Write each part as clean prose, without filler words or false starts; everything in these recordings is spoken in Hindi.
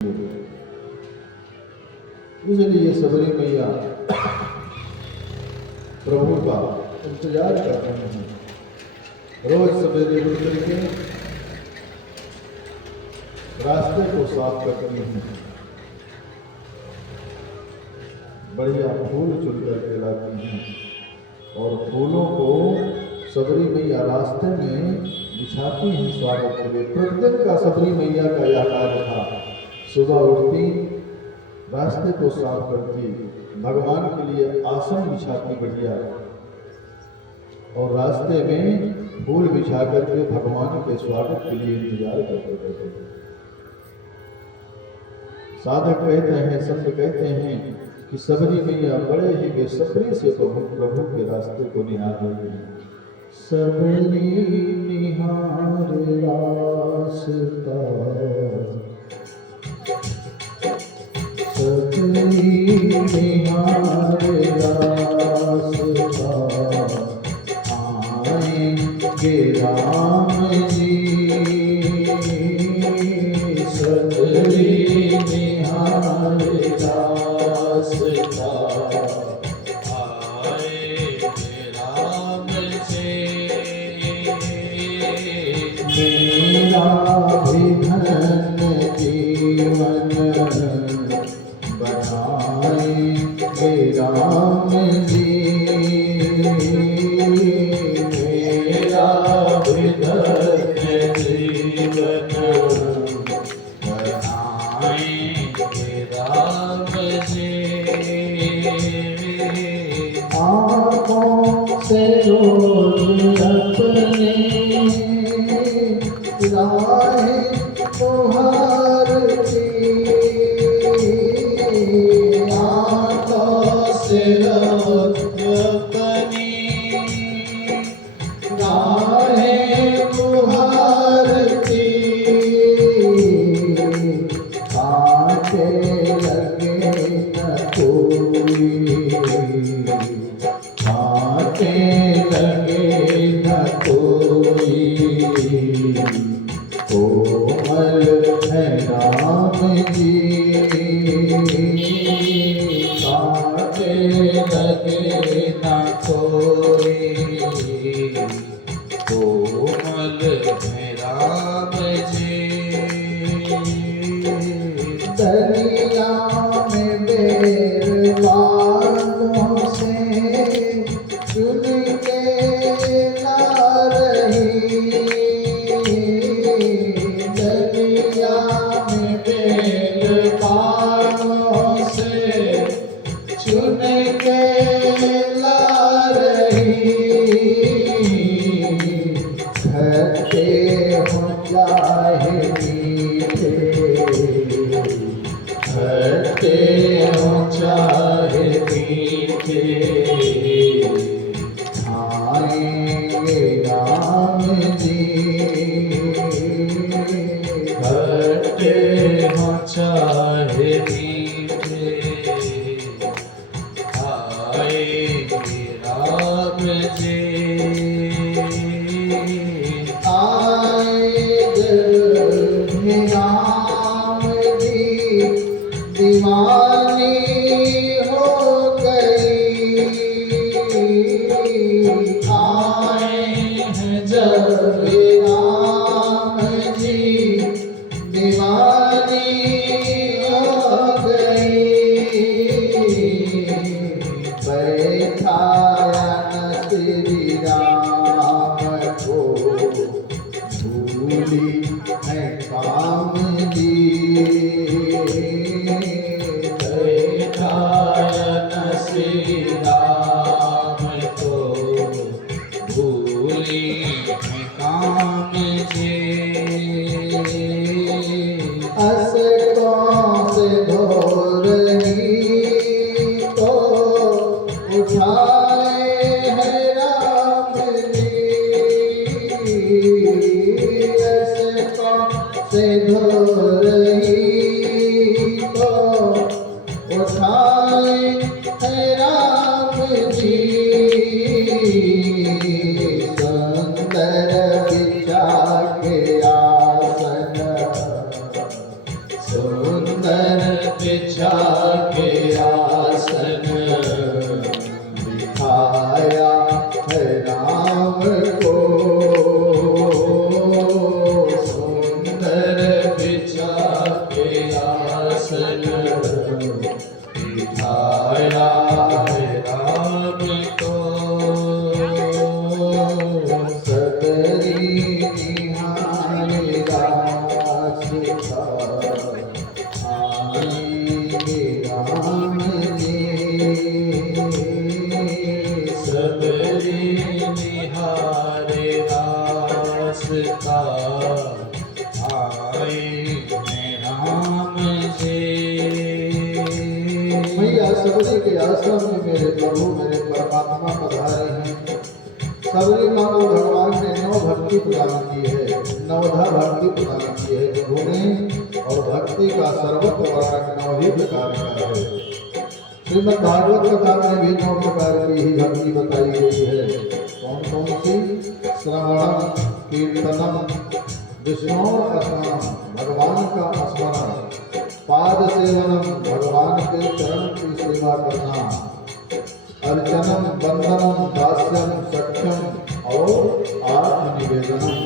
इसलिए सबरी मैया प्रभु का इंतजार कर रहे हैं। रोज सवेरे उठ करके रास्ते को साफ करती हैं, बढ़िया फूल चुन करके लाती हैं और फूलों को सबरी मैया रास्ते में बिछाती हैं स्वागत के लिए। प्रतिदिन का सबरी मैया का यह कार्य था। सुबह उठती, रास्ते को साफ करती, भगवान के लिए आसन बिछाती बढ़िया और रास्ते में फूल बिछा करके भगवान के स्वागत के लिए इंतजार करते रहते। साधक कहते हैं, संत कहते हैं कि सबरी मैया बड़े ही बेसब्री से प्रभु के रास्ते को निहार रही है। सबरी निहार रास्ता, सबरी निहार रास्ता, आएंगे राम जी। सबरी निहार रास्ता, आएंगे राम जी। मेरा भी धन्य जीवन बनाएंगे राम जी। मेरा भी धन्य जीवन बनाएंगे राम जी। आँखों से रोज अपने राहें पुकारती, आँखों से रोज अपनी राहें पुकारती। कांटे लगे न कोई, कांटे लगे न कोई, कोमल है राम जी। कांटे लगे न कोई, कोमल है राम जी। दरिया में बेर बालों से चुन के ला रही, दरिया में बेर बालों से चुन के ला रही। खट्टे हो चाहे मीठे, खट्टे हो चाहे मीठे, खाएंगे राम जी। खट्टे हो चाहे मीठे, खाएंगे राम जी। राम जी दीवानी हो गई, आए हैं जब राम जी दीवानी हो गई। बैठाया न श्री राम को, भूली है काम दी। बैठाया न श्री राम को, भूली है काम जी। असकों से धो रही तो उठाए है राम जी। से धो रही तो उठाए है राम जी। सुंदर बिछा के आसन, सुंदर बिछा के आसन दिखाया है राम को, सुंदर बिछा के आसन दिखाया है राम को, सबरी निहारे रास्ता आएंगे राम जी, सबरी निहारे रास्ता आएंगे राम जी। मैया सबरी के आश्रम में मेरे प्रभु मेरे परमात्मा पधारे हैं। सबरी माँ को भगवान ने नव भक्ति प्रदान की है, नवधा भक्ति प्रदान की है प्रभु ने, और भक्ति का सर्वत्र वर्णन 9 ही प्रकार का है। श्रीमद् भागवत कथा में भी 9 प्रकार की ही भक्ति बताई गई है। कौन कौन सी? श्रवणम, कीर्तनम, विष्णु स्मरणम, भगवान का स्मरण, पाद सेवनम, भगवान के चरण की सेवा करना, अर्चनम, बंदनम, दास्यम, सख्यम और आत्मनिवेदनम।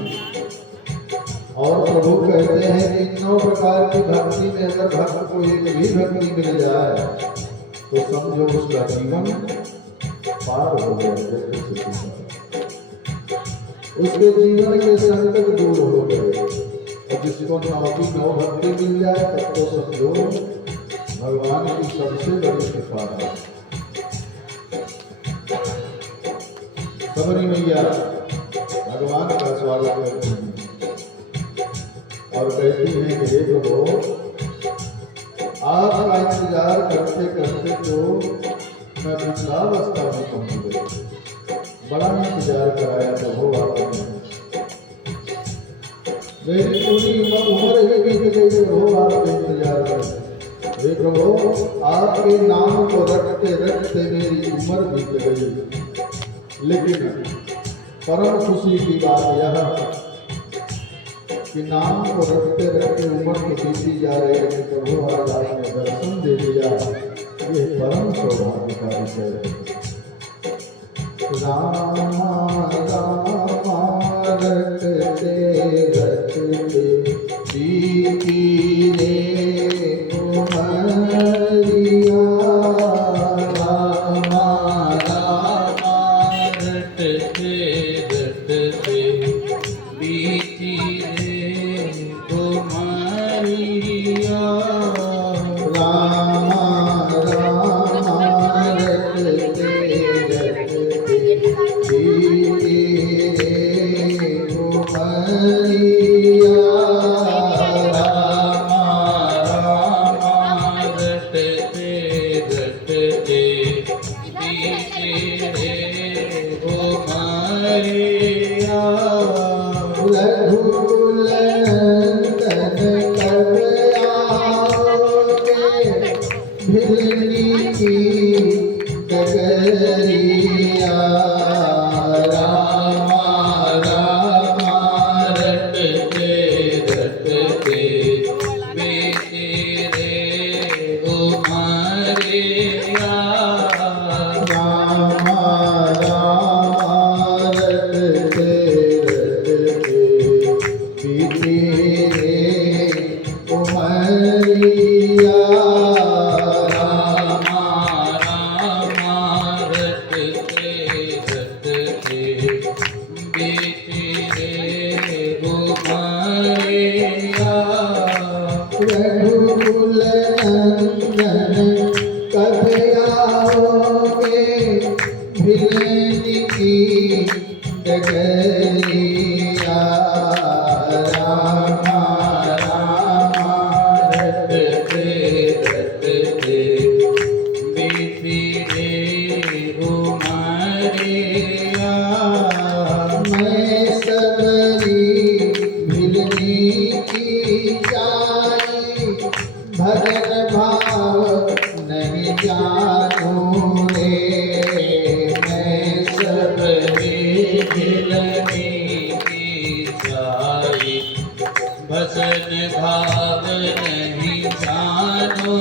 और प्रभु कहते हैं कि 9 प्रकार की भक्ति में अगर भक्त को एक भी भक्ति मिल जाए तो समझो उसका जीवन पार हो गया, उसके जीवन के संकट दूर हो गए। और जिसको 9 की 9 भक्ति मिल जाए तब तो समझो भगवान की सबसे बड़ी कृपा है। सबरी मैया भगवान का स्वागत करती हैं और कहती हैं कि हे प्रभु, आपका इंतजार करते करते तो मैं वृद्धावस्था में पहुंच गई, बड़ा इंतजार कराया प्रभु आपने, मेरी पूरी उम्र ही बीत गई प्रभु आपके इंतजार करते। हे प्रभु, आपके नाम को रखते रखते मेरी उम्र बीत गई, लेकिन परम खुशी की बात यह कि नाम को रखते रखते उम्र तो बीती जा रही है, लेकिन प्रभु आज आपने दर्शन दे दिया, ये परम सौभाग्य का विषय है। राम राम रटते रटते बीती रे उमरिया, राम राम रटते रटते बीती रे उमरिया, राम राम रटते रटते बीती रे उमरिया, राम राम रटते रटते बीती रे उमरिया। रघुकुल नंदन कब आओगे, भिलनी की डगरिया, राम राम रटते रटते बीती रे उमरिया, राम राम रटते रटते बीती रे उमरिया, राम राम रटते रटते बीती रे उमरिया। रघुकुल नंदन कब आओगे, भिलनी की डगरिया, राम राम रटते रटते बीती रे उमरिया। मैं सबरी भिलनी की जाई, भजन भाव नहीं जानू रे, मैं सबरी भिलनी की जाई, भजन भाव नहीं जानो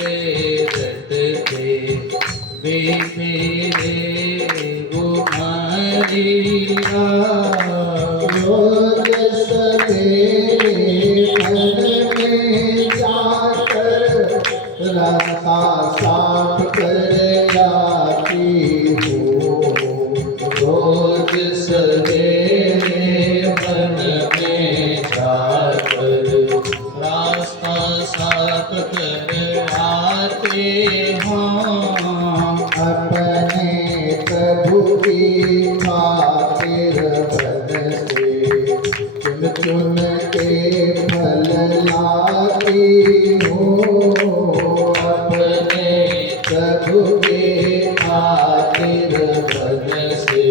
रटते रटते बीती रे उमरिया। रोज सवेरे मन में जाकर रास्ता साफ कर आती हूँ। रोज सवेरे मन में जाकर रास्ता साफ कर आते हैं। अपने प्रभु की खातिर बन से चुन चुन के फल लाती हूँ। अपने प्रभु के खातिर बन से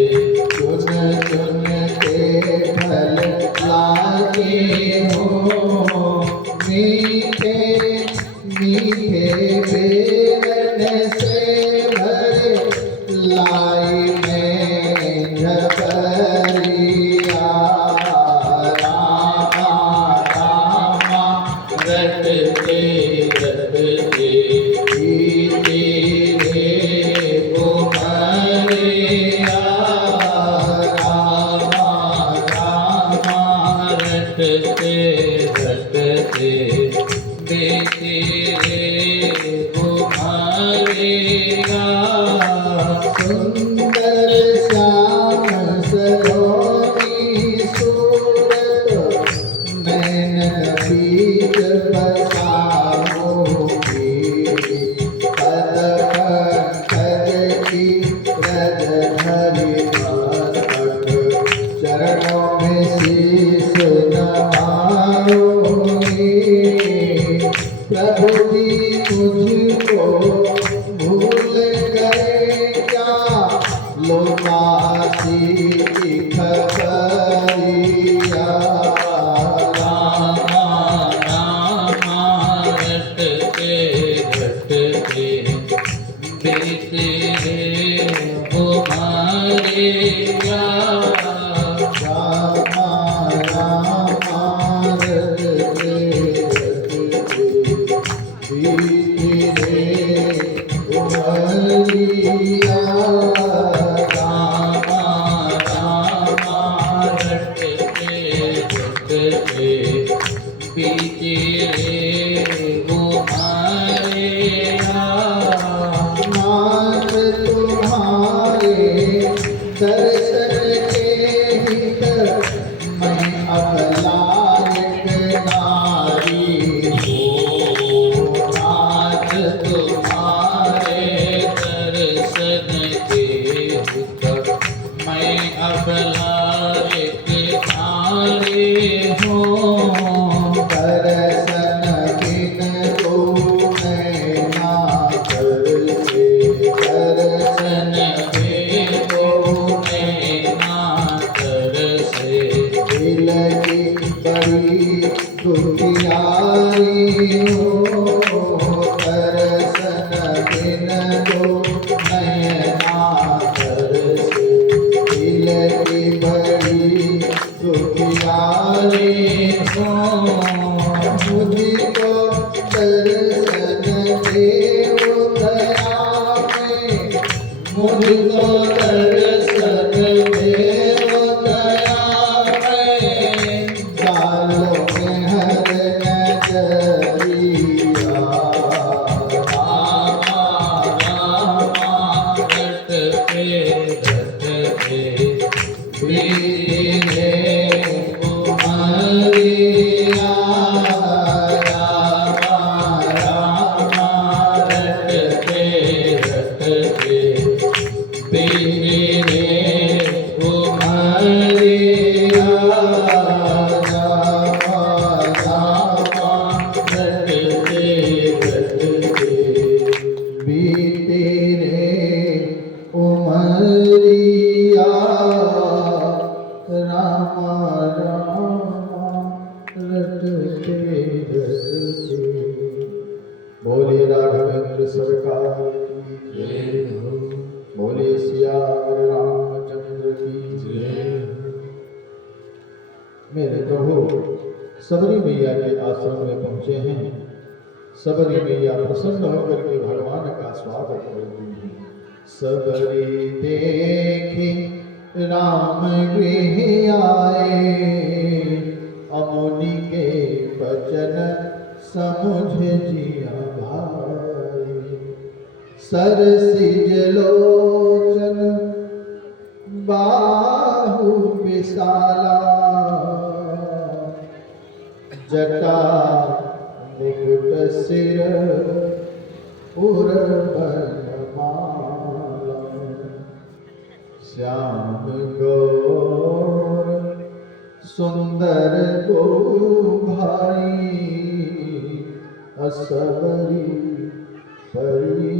चुन चुन के फल लाती हूँ। मीठे मीठे बेरन से भरे लाई में झपरिया। रामा रामा रटते रटते बीती रे उमरिया। रामा रामा रटते रटते बीती रे उमरिया। सुंदर श्याम सलोनी सूरत नैनन बीच बसाऊंगी। पद पंकज की रज धरि मस्तक चरणों में शीश नवाऊंगी। प्रभु जी मुझको भूल गए क्या लोकासी की खबरिया। रामा रामा रटते रटते बीती रे उमरिया। रामा रामा रटते रटते बीती रे उमरिया। रामा रामा रटते रटते बीती रे उमरिया। नाथ तुम्हारे दर्शन के हित मैं अब लायक नारी हूँ। नाथ तुम्हारे दर्शन के हित मैं अब लायक नारी हूँ। दर्शन बिन तो नैना तरसे। दर्शन दर्शन के तो नैना तरसे। दिल की बड़ी दुखियारी हो। दर्शन बिन तो नैना तरसे। दिल की बड़ी दुखियारी हो। मुझको दर्शन देव दया में। मुझको दर्शन देव दया में। डालो में हर नजरिया। रामा रामा रटते रटते बीती रे उमरिया। रामा रामा रटते रटते बीती रे उमरिया। रामा रामा रटते रटते बीते रे उमरिया। रामा रामा रटते रटते। बोले राघवेंद्र सरकार की जय हो। बोले सियावर रामचंद्र की जय हो। मेरे प्रभु सबरी मैया के आश्रम में पहुंचे हैं। सबरी मैया प्रसन्न होकर के भगवान का स्वागत करती हैं। सबरी देखी राम गृह आए, अमुनि के वचन समुझ जिया भाई। सरसिज लोचन बाहु विशाला, जटा मुकुट सिर उर्वरमाला। श्याम गौर सुंदर गो भाई, असबरी परी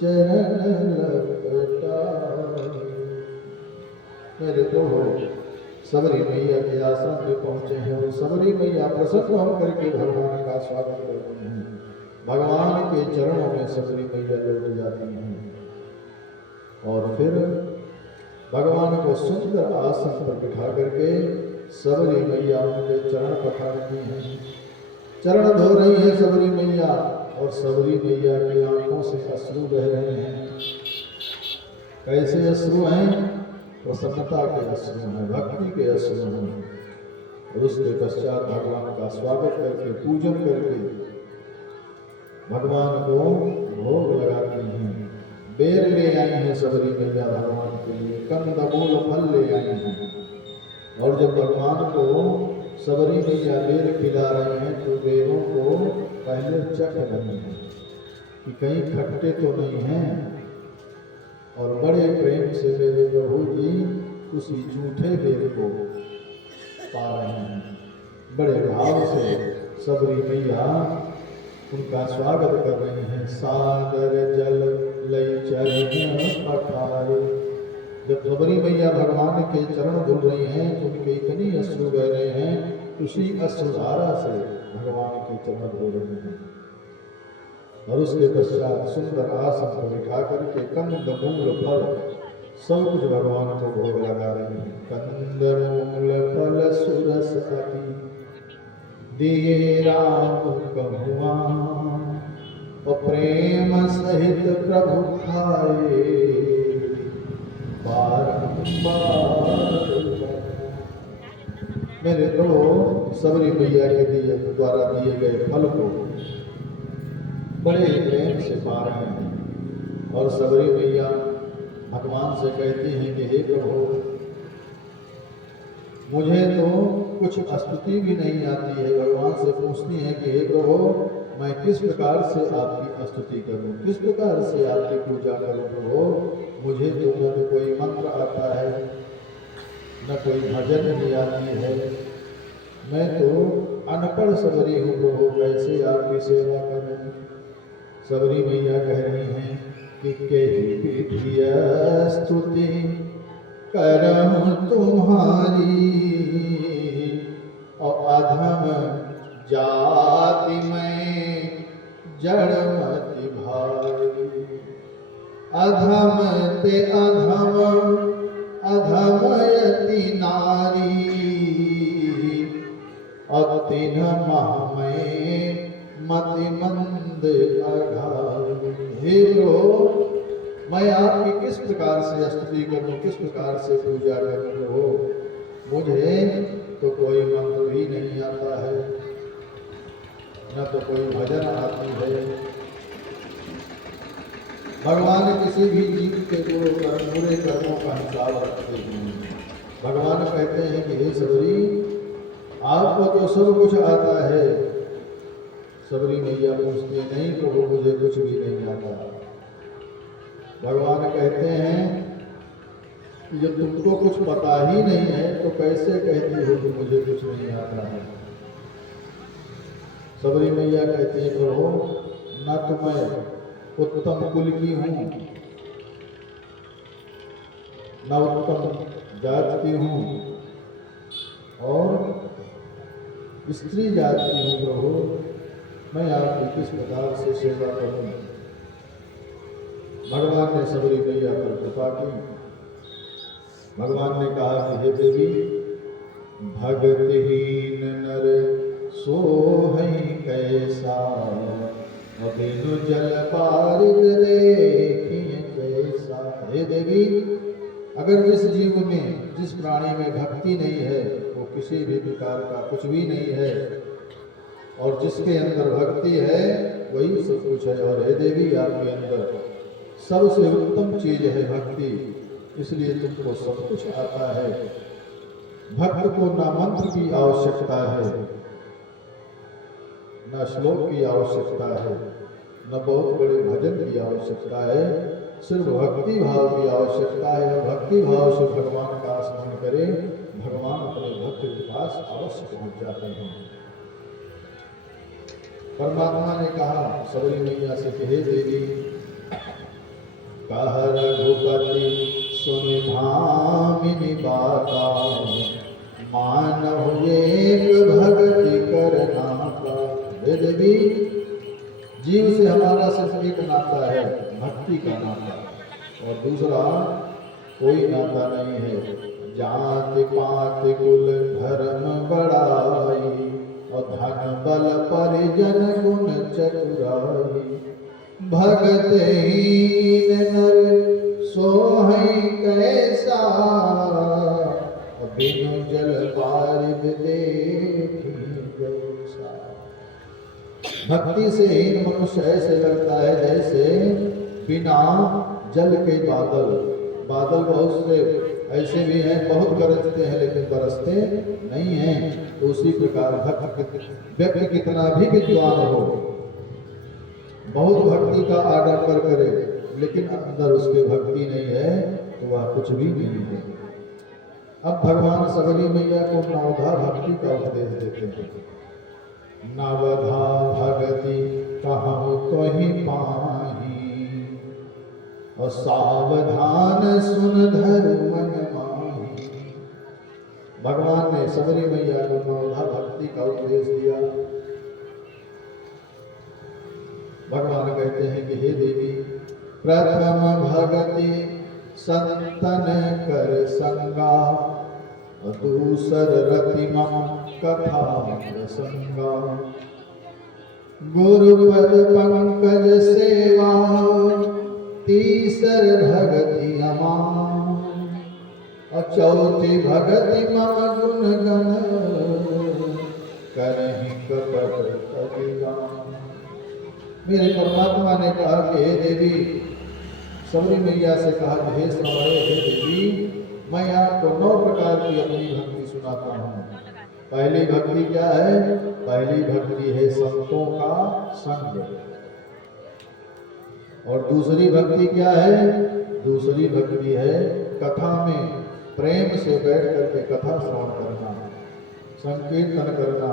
चरण लपटाई। मेरे प्रभु सबरी मैया के आश्रम पे पहुंचे हैं और सबरी मैया प्रसन्न होकर के भगवान का स्वागत करते हैं। भगवान के चरणों में सबरी मैया लौट जाती हैं और फिर भगवान को सुंदर आसन पर बिठा करके सबरी मैया उनके चरण पखारती हैं। चरण धो रही है सबरी मैया और सबरी मैया की आंखों से अश्रु बह रहे हैं। कैसे अश्रु हैं? प्रसन्नता के अश्रु हैं, भक्ति के अश्रु हैं। और उसके पश्चात भगवान का स्वागत करके पूजन करके भगवान को भोग लगाती हैं। बेर ले आई हैं सबरी मैया भगवान के लिए, कंदमूल फल ले आई हैं। और जब भगवान को सबरी मैया बेर खिला रहे हैं तो बेरों को पहले चख रही हैं कि कहीं खट्टे तो नहीं हैं। और बड़े प्रेम से मेरे प्रभु जी उसी झूठे बेर को पा रहे हैं। बड़े भाव से सबरी मैया उनका स्वागत कर रहे हैं। सागर जल लई चरण पठारे। जब सबरी मैया भगवान के चरण धुल रही हैं तो उनके इतनी अश्रु बह रहे हैं, उसी अश्रुधारा से भगवान के चरण धो रहे हैं। और उसके पश्चात सुंदर आसन पर बिठा करके कंदमूल फल सब कुछ भगवान को भोग लगा रहे हैं। कंदमूल फल सुरस अति दिए राम कहुआ, और प्रेम सहित प्रभु खाए बारंबार। मेरे प्रभु सबरी मैया के द्वारा दिए गए फल को बड़े प्रेम से पा रहे हैं। और सबरी मैया भगवान से कहती हैं कि हे प्रभु, मुझे तो कुछ स्तुति भी नहीं आती है। भगवान से पूछती हैं कि हे प्रभु, मैं किस प्रकार से आपकी स्तुति करूं, किस प्रकार से आपकी पूजा करूं प्रभु। मुझे तो न तो कोई मंत्र आता है, न कोई भजन भी आती है। मैं तो अनपढ़ सबरी हूँ प्रभु, कैसे आपकी सेवा करूं। सबरी मैया कह रही हैं कि कही स्तुति करहूं तुम्हारी, और अधम जाति में जड़मति भारी। अधम ते अधम अधमयति नारी, और तीन माह में मति मंद अघारी। हे प्रभु, मैं आपकी किस प्रकार से स्तुति करूं, किस प्रकार से पूजा करूं। मुझे तो कोई मंत्र भी नहीं आता है, न तो कोई भजन आती है। भगवान किसी भी जीव के बुरे कर्मों का हिसाब रखते हैं। भगवान कहते हैं कि हे सबरी, आपको तो सब कुछ आता है। सबरी मैया पूछती है, नहीं प्रभु, मुझे कुछ भी नहीं आता। भगवान कहते हैं कि जब तुमको कुछ पता ही नहीं है तो कैसे कहती हो कि मुझे कुछ नहीं आता है। सबरी मैया कहती है, प्रभु, न तो मैं उत्तम कुल की हूँ, न उत्तम जात की हूँ, और स्त्री जात की हूँ प्रभु। मैं आपकी किस प्रकार से सेवा करूँ। भगवान ने सबरी मैया पर कृपा की। भगवान ने कहा कि हे देवी, भगतिहीन नर सोहै कैसा, बिनु जल पारित देखिए कैसा। हे देवी, अगर जिस जीव में, जिस प्राणी में भक्ति नहीं है, वो किसी भी प्रकार का कुछ भी नहीं है, और जिसके अंदर भक्ति है वही सब कुछ है। और हे देवी, आपके अंदर सबसे उत्तम चीज है भक्ति, इसलिए तुमको सब कुछ आता है। भक्त को न मंत्र की आवश्यकता है, न श्लोक की आवश्यकता है, न बहुत बड़े भजन की आवश्यकता है, सिर्फ भक्ति भाव की आवश्यकता है। भक्ति भाव से भगवान का स्मरण करें, भगवान अपने भक्त के पास अवश्य पहुंच जाते हैं। परमात्मा ने कहा सबरी मैया से कि हे देवी, कह रघुपति सुन भामिनी बाता, मानव एक भक्ति करना का। हे देवी, जीव से हमारा सिर्फ एक नाता है, भक्ति का नाता, और दूसरा कोई नाता नहीं है। जाति पाति कुल धर्म बड़ाई, और धन बल परिजन गुण चतुराई। भगत हीन नर सोहै कैसा, बिनु जल पारिब देखी जैसा। भक्ति से हीन मनुष्य ऐसे लगता है जैसे बिना जल के बादल। बादल बहुत से ऐसे भी हैं, बहुत गरजते हैं लेकिन बरसते नहीं हैं। तो उसी प्रकार व्यक्ति कितना भी विद्वान हो, बहुत भक्ति का आडंबर करे, लेकिन अंदर उसके भक्ति नहीं है, तो वह कुछ भी नहीं है। अब भगवान सबरी मैया को नवधा भक्ति का उपदेश देते हैं। नवधा भगति कहूँ तो ही पाही, और सावधान सुन धर मन माही। भगवान ने सबरी मैया को नवधा भक्ति का उपदेश दिया। भगवान कहते हैं कि हे देवी, प्रथम भगति संतन कर संगा, दूसर रति मम कथा प्रसंगा। गुरुपद पंकज सेवा, तीसर भगति अमान, और चौथी भगति मम गुण गण, करहि कपट कपिगान। मेरे परमात्मा ने कहा कि हे देवी, सबरी मैया से कहा कि हे समय, हे देवी, मैं आपको 9 प्रकार की अपनी भक्ति सुनाता हूँ। पहली भक्ति क्या है? पहली भक्ति है संतों का संग। और दूसरी भक्ति क्या है? दूसरी भक्ति है कथा में प्रेम से बैठ करके कथा श्रवण करना, संकीर्तन करना,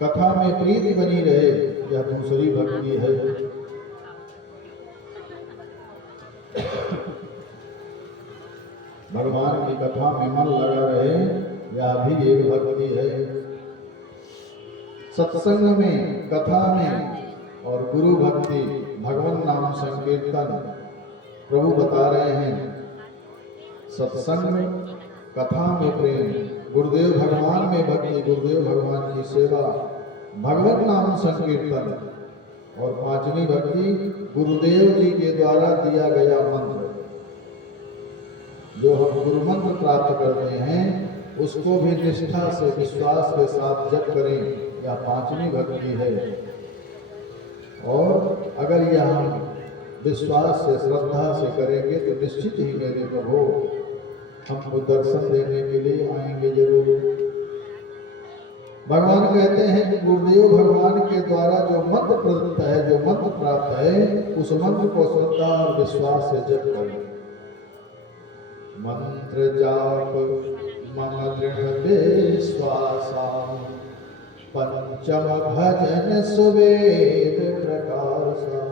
कथा में प्रीति बनी रहे, यह दूसरी भक्ति है। भगवान की कथा में मन लगा रहे, यह भी एक भक्ति है। सत्संग में, कथा में और गुरु भक्ति, भगवान नाम संकीर्तन प्रभु बता रहे हैं। सत्संग में, कथा में प्रेम, गुरुदेव भगवान में भक्ति, गुरुदेव भगवान की सेवा, भगवत नाम संकीर्तन, और 5वीं भक्ति गुरुदेव जी के द्वारा दिया गया मंत्र। जो हम गुरु मंत्र प्राप्त करते हैं उसको भी निष्ठा से, विश्वास के साथ जप करें, यह 5वीं भक्ति है। और अगर यह हम विश्वास से, श्रद्धा से करेंगे तो निश्चित ही मेरे प्रभु हमको दर्शन देने के लिए आएंगे जरूर। भगवान कहते हैं कि गुरुदेव भगवान के द्वारा जो मंत्र प्रदत्त है, जो मंत्र प्राप्त है, उस मंत्र को श्रद्धा और विश्वास से जप करें। मंत्र जाप मम दृढ़ विश्वासा, पंचम भजन सुवेद प्रकाशा।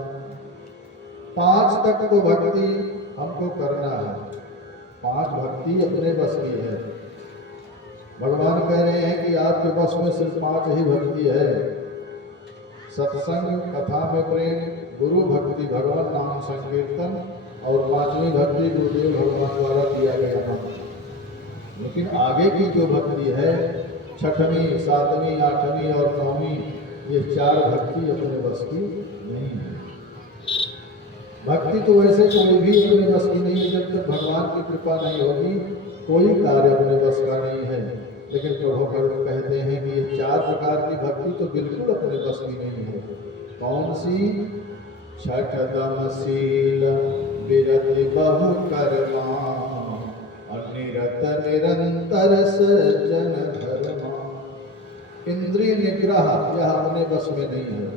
5 तक तो भक्ति हमको करना है, 5 भक्ति अपने बस की है। भगवान कह रहे हैं कि आपके बस में सिर्फ 5 ही भक्ति है। सत्संग, कथा में प्रेम, गुरु भक्ति, भगवान नाम संकीर्तन, और 5वीं भक्ति गुरुदेव भगवान द्वारा दिया गया मंत्र। लेकिन आगे की जो भक्ति है, 6वीं, 7वीं, 8वीं और 9वीं, ये चार भक्ति अपने बस की नहीं है। भक्ति तो वैसे कोई भी अपने बस की नहीं है, जब तक भगवान की कृपा नहीं होगी कोई कार्य अपने बस का नहीं है। लेकिन प्रभु कहते हैं कि ये चार प्रकार की भक्ति तो बिल्कुल अपने बस की नहीं है। कौन सी? छठ दमशील विरति बहु कर्मा अनिरत निरंतर सज्जन धर्मा। इंद्रिय निग्रह यह अपने बस में नहीं है।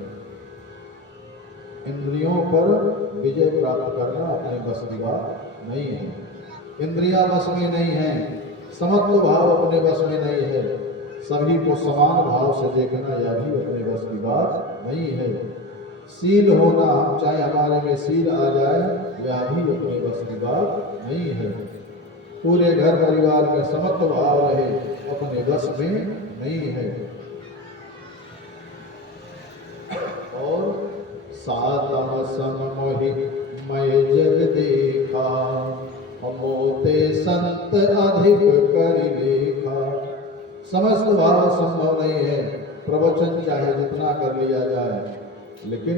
इंद्रियों पर विजय प्राप्त करना अपने बस की बात नहीं है। इंद्रियां बस में नहीं है। समत्व भाव अपने बस में नहीं है। सभी को समान भाव से देखना यह भी अपने बस की बात नहीं है। शील होना, चाहे हमारे में शील आ जाए, यह भी अपने बस की बात नहीं है। पूरे घर परिवार में समत्व भाव रहे, अपने बस में नहीं है। और सातम सम मोहि मय जग देखा मोते संत अधिक कर लेखा। समस्त भाव संभव नहीं है। प्रवचन चाहे जितना कर लिया जाए, लेकिन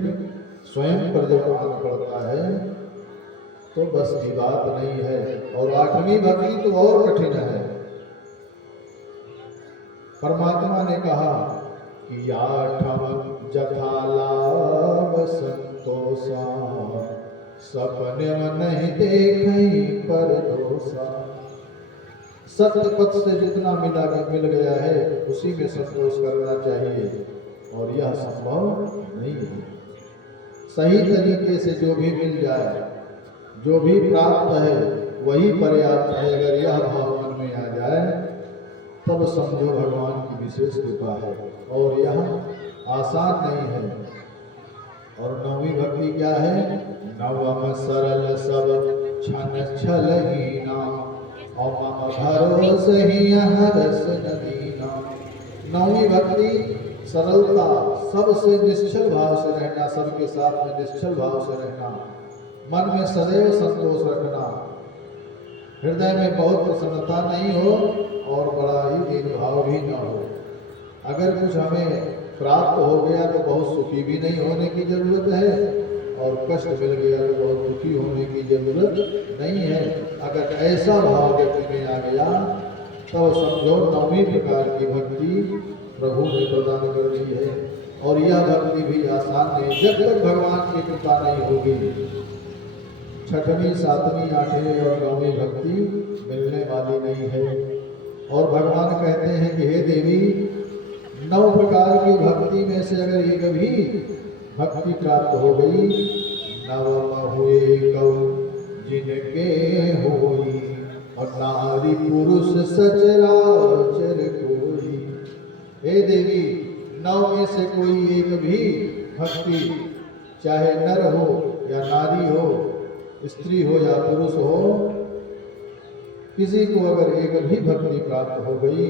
स्वयं पर जब आना पड़ता है तो बस की बात नहीं है। और आठवीं भक्ति तो और कठिन है। परमात्मा ने कहा कि आठम जथालाभ संतोषा सपने नहीं देखई पर दोषा। सत्य पथ से जितना मिल गया है उसी में संतोष करना चाहिए, और यह संभव नहीं है। सही तरीके से जो भी मिल जाए, जो भी प्राप्त है वही पर्याप्त है। अगर यह भाव मन में आ जाए तब समझो भगवान की विशेष कृपा है, और यह आसान नहीं है। और नौवीं भक्ति क्या है? नवम सरल सब छन छलहीना और भरोस ही हरस नदीना। नौवीं भक्ति सरलता, सबसे निश्चल भाव से रहना, सबके साथ में निश्चल भाव से रहना, मन में सदैव संतोष रखना, हृदय में बहुत प्रसन्नता नहीं हो और बड़ा ही भेदभाव भी न हो। अगर कुछ हमें प्राप्त हो गया तो बहुत सुखी भी नहीं होने की जरूरत है, और कष्ट मिल गया तो बहुत दुखी होने की जरूरत नहीं है। अगर ऐसा भाव व्यक्ति में आ गया तो समझो नौवीं प्रकार की भक्ति प्रभु ने प्रदान कर दी है। और यह भक्ति भी आसान नहीं, जब तक भगवान की कृपा नहीं होगी छठवीं, सातवीं, आठवीं और नौवीं भक्ति मिलने वाली नहीं है। और भगवान कहते हैं कि हे देवी, 9 प्रकार की भक्ति में से अगर एक भी भक्ति प्राप्त हो गई, नवम हुए कौ जिनके होई और नारी पुरुष सचराचर कोई। हे देवी, 9 में से कोई एक भी भक्ति, चाहे नर हो या नारी हो, स्त्री हो या पुरुष हो, किसी को अगर एक भी भक्ति प्राप्त हो गई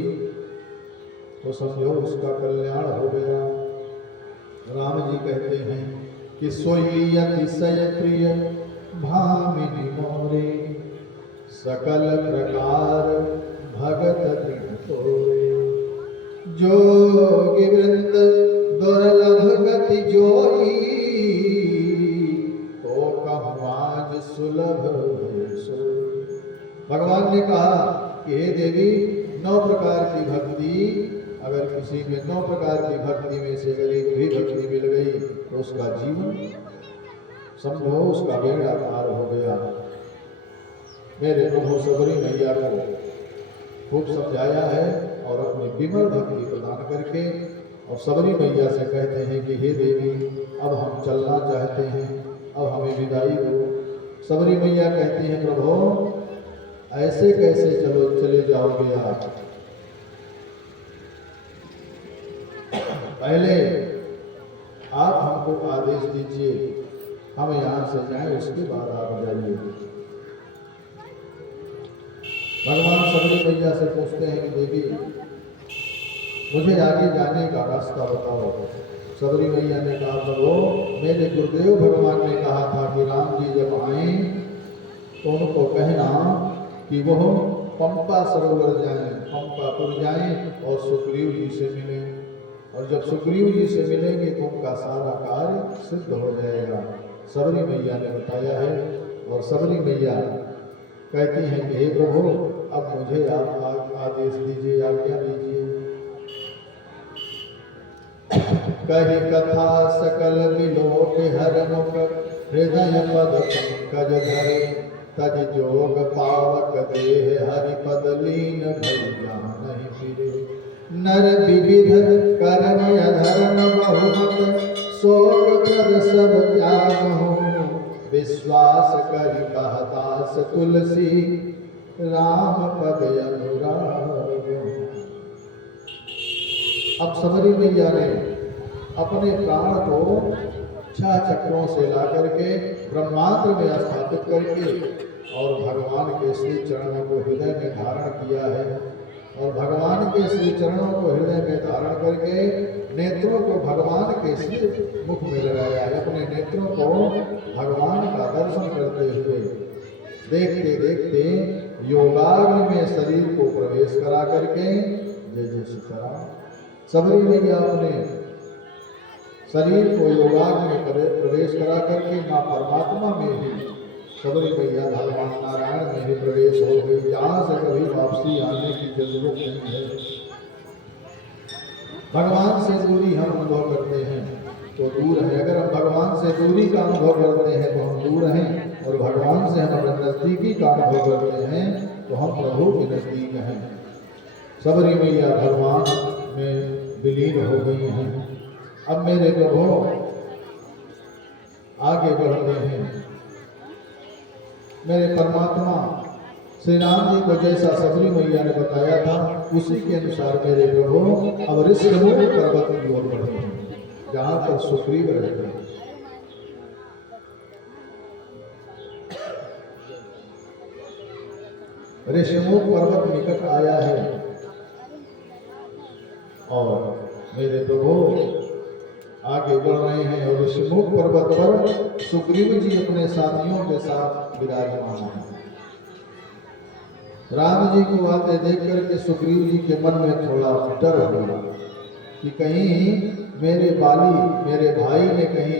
तो समझो उसका कल्याण हो गया। राम जी कहते हैं कि सोई अतिशय प्रिय भामिनी मोरे सकल प्रकार भगत दृढ़ तोरे। जोगी वृंद दुर्लभ गति जोई तो कहूँ आज सुलभ है सोई। भगवान ने कहा कि हे देवी, 9 प्रकार की भक्ति, अगर किसी में 9 प्रकार की भक्ति में से अगर एक भी भक्ति मिल गई तो उसका जीवन समझो उसका बेड़ा पार हो गया। मेरे प्रभु सबरी मैया को खूब समझाया है और अपनी विमल भक्ति प्रदान करके और सबरी मैया से कहते हैं कि हे देवी, अब हम चलना चाहते हैं, अब हमें विदाई दो। सबरी मैया कहती हैं, प्रभु ऐसे कैसे चले जाओगे आप? पहले आप हमको आदेश दीजिए, हम यहाँ से जाएं, उसके बाद आप जाइए। भगवान सबरी मैया से पूछते हैं कि देवी, मुझे आगे जाने का रास्ता बताओ। सबरी मैया ने कहा, प्रभु मेरे गुरुदेव भगवान ने कहा था कि राम जी जब आए तो उनको कहना कि वह पंपा सरोवर जाएं, पंपापुर जाएं और सुग्रीव जी से मिलें। और जब सुग्रीव जी से मिलेंगे तो उनका सारा कार्य सिद्ध हो जाएगा। सबरी मैया ने बताया है। और सबरी मैया कहती हैं कि हे प्रभु, अब मुझे आप आदेश दीजिए, आज्ञा दीजिए। कही कथा सकल विलोक हर मुख, हृदय पद पंकज धरे, तज जोग पावक देह हरि पद लीन भैया नहीं फिरे। नर विविध कर्म अधर्म बहुमत, शोक कर सब त्याग हो, विश्वास करि कहतास तुलसी, राम पद अनुराग। अब सबरी मैया ने अपने प्राण को 6 चक्रों से ला करके ब्रह्मांड में स्थापित करके और भगवान के श्री चरणों को हृदय में धारण किया है। और भगवान के श्री चरणों को हृदय में धारण करके नेत्रों को भगवान के श्री मुख में लगाया है। अपने नेत्रों को भगवान का दर्शन करते हुए देखते देखते योगाग्नि में शरीर को प्रवेश करा करके, जय जय सीताराम, सबरी मैया अपने शरीर को योगाग्नि में प्रवेश करा करके माँ परमात्मा में ही सबरी मैया भगवान नारायण में ही प्रवेश हो गई, जहाँ से कभी वापसी आने की जरूरत नहीं है। भगवान से दूरी हम अनुभव करते हैं तो दूर है, अगर हम भगवान से दूरी का अनुभव करते हैं तो हम दूर हैं, और भगवान से हम अगर नजदीकी का अनुभव करते हैं तो हम प्रभु के नजदीक हैं। सबरी मैया भगवान में विलीन हो गई हैं। अब मेरे प्रभु आगे बढ़ रहे हैं। मेरे परमात्मा श्री राम जी को जैसा सबरी मैया ने बताया था उसी के अनुसार मेरे प्रभु अब ऋषिमुख पर्वत की ओर बढ़े हैं, जहाँ पर सुग्रीव रहते हैं। ऋषिमुख पर्वत निकट आया है और मेरे प्रभु आगे बढ़ रहे हैं। और ऋषिमुख पर्वत पर सुग्रीव जी अपने साथियों के साथ विराजमान हैं। राम जी को आते देख करके सुग्रीव जी के मन में थोड़ा डर हुआ कि कहीं मेरे बाली मेरे भाई ने कहीं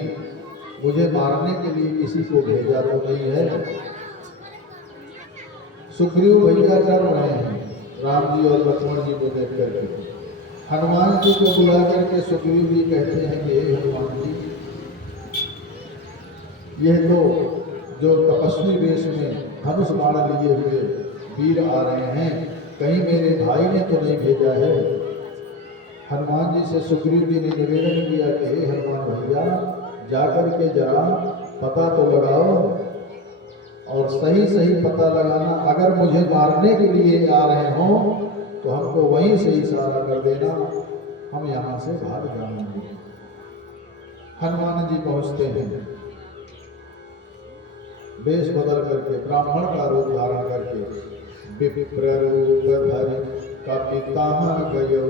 मुझे मारने के लिए किसी को भेजा तो नहीं है। सुग्रीव भैया डर रहे हैं राम जी और लक्ष्मण जी को देख करके। हनुमान जी को बुला करके सुग्रीव जी कहते हैं कि हे हनुमान जी, यह तो जो तपस्वी वेश में धनुष बाण लिए हुए वीर आ रहे हैं, कहीं मेरे भाई ने तो नहीं भेजा है। हनुमान जी से सुग्रीव जी ने निवेदन किया कि हे हनुमान भैया, जाकर के जरा पता तो लगाओ और सही सही पता लगाना। अगर मुझे मारने के लिए आ रहे हों तो हमको वहीं से इशारा कर देना, हम यहाँ से भाग जाएंगे। हनुमान जी पहुँचते हैं, वेश बदल करके ब्राह्मण का रूप धारण करके विप्र रूप धरि कपितामह गयो।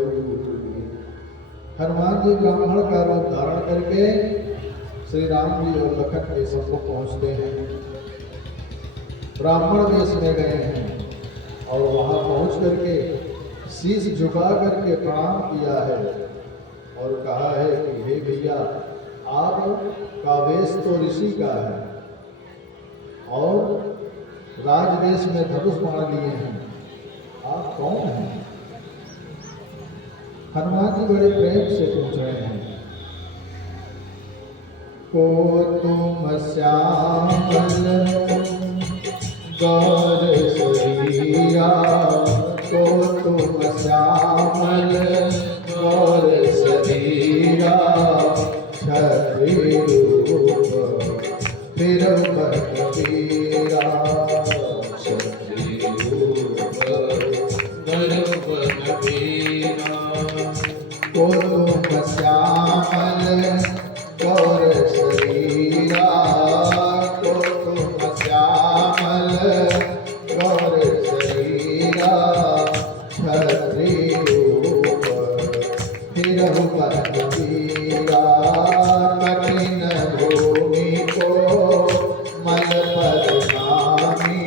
हनुमान जी ब्राह्मण का रूप धारण करके श्री राम जी और लखन के सम्मुख पहुँचते हैं। ब्राह्मण वेश में गए हैं और वहाँ पहुँच करके शीश झुका करके प्रणाम किया है और कहा है कि हे भैया, आपका वेश तो ऋषि का है और राजवेश में धनुष बाण लिए हैं, आप कौन हैं? हनुमान जी बड़े प्रेम से पूछ रहे हैं। को तुम श्यामल गौर शरीरा, को तुम श्यामल गौर शरीरा, छत्री रूप फिर कबीरा, छत्री रूप गर्भ कबीरा। को तुम श्यामल गौर शरीरा, को तुम श्यामल गौर शरीरा, छत्री रूप फिर कबीरा। कठिन भूमि को मल पर नामी,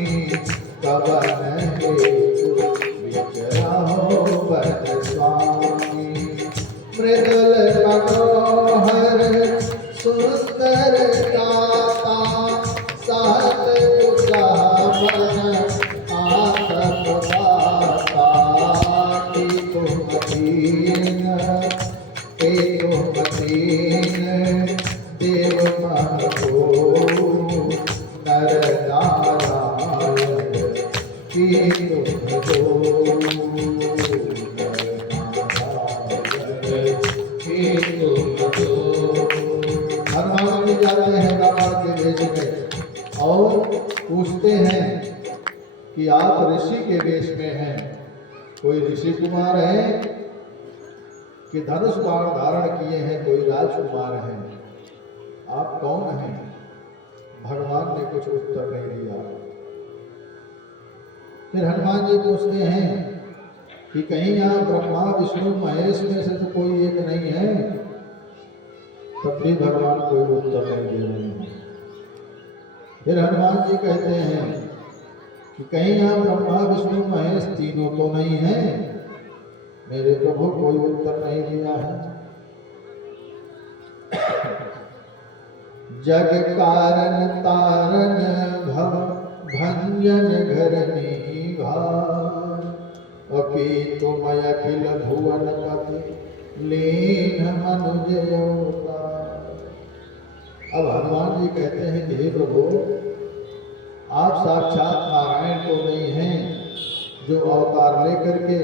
हनुमान जी जाते हैं ब्राह्मण के वेश में और पूछते हैं कि आप ऋषि के वेश में हैं, कोई ऋषि कुमार है कि धनुष बाण धारण किए हैं, कोई राजकुमार हैं, आप कौन हैं? भगवान ने कुछ उत्तर नहीं दिया। फिर हनुमान जी पूछते हैं कि कहीं यहाँ ब्रह्मा विष्णु महेश में से तो कोई एक नहीं है? तब भी भगवान कोई उत्तर नहीं दे रहे हैं। फिर हनुमान जी कहते हैं कि कहीं यहाँ ब्रह्मा विष्णु महेश तीनों तो नहीं है? मेरे प्रभु कोई उत्तर नहीं दिया है। जग कारण तारन भव भंजन घरनी भार, अकेतुमय अखिल भुवन पति लीन मनुज अवतार। अब हनुमान जी कहते हैं कि हे प्रभु, आप साक्षात नारायण तो नहीं हैं जो अवतार लेकर के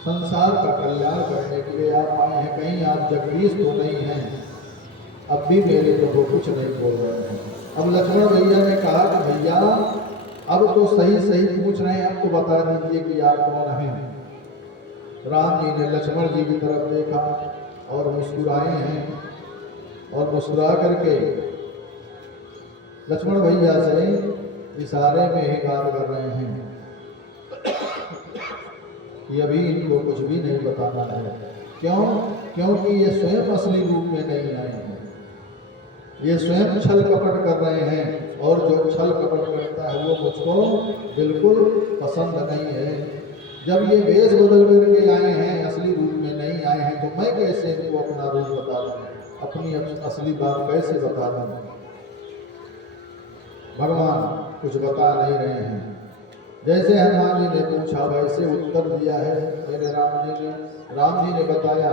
संसार का कल्याण करने के लिए आप आए हैं? कहीं आप जगदीश तो नहीं हैं? अब भी मेरे प्रभु कुछ नहीं बोल रहे हैं। अब लक्ष्मण भैया ने कहा कि भैया अब तो सही सही पूछ रहे हैं, अब तो बता दीजिए कि आप कौन हैं। राम जी ने लक्ष्मण जी की तरफ देखा और मुस्कुराए हैं, और मुस्कुरा करके लक्ष्मण भैया से इशारे में ही बात कर रहे हैं कि अभी इनको कुछ भी नहीं बताना है। क्यों? क्योंकि ये स्वयं असली रूप में नहीं आए हैं, ये स्वयं छल कपट कर रहे हैं, और जो छल कपट करता है वो मुझको बिल्कुल पसंद नहीं है। जब ये वेश बदल करके आए हैं, असली रूप में नहीं आए हैं, तो मैं कैसे इनको अपना रूप बता दूँ, अपनी असली बात कैसे बता दूँ? भगवान कुछ बता नहीं रहे हैं। जैसे हनुमान जी ने पूछा वैसे उत्तर दिया है मेरे राम जी ने। राम जी ने बताया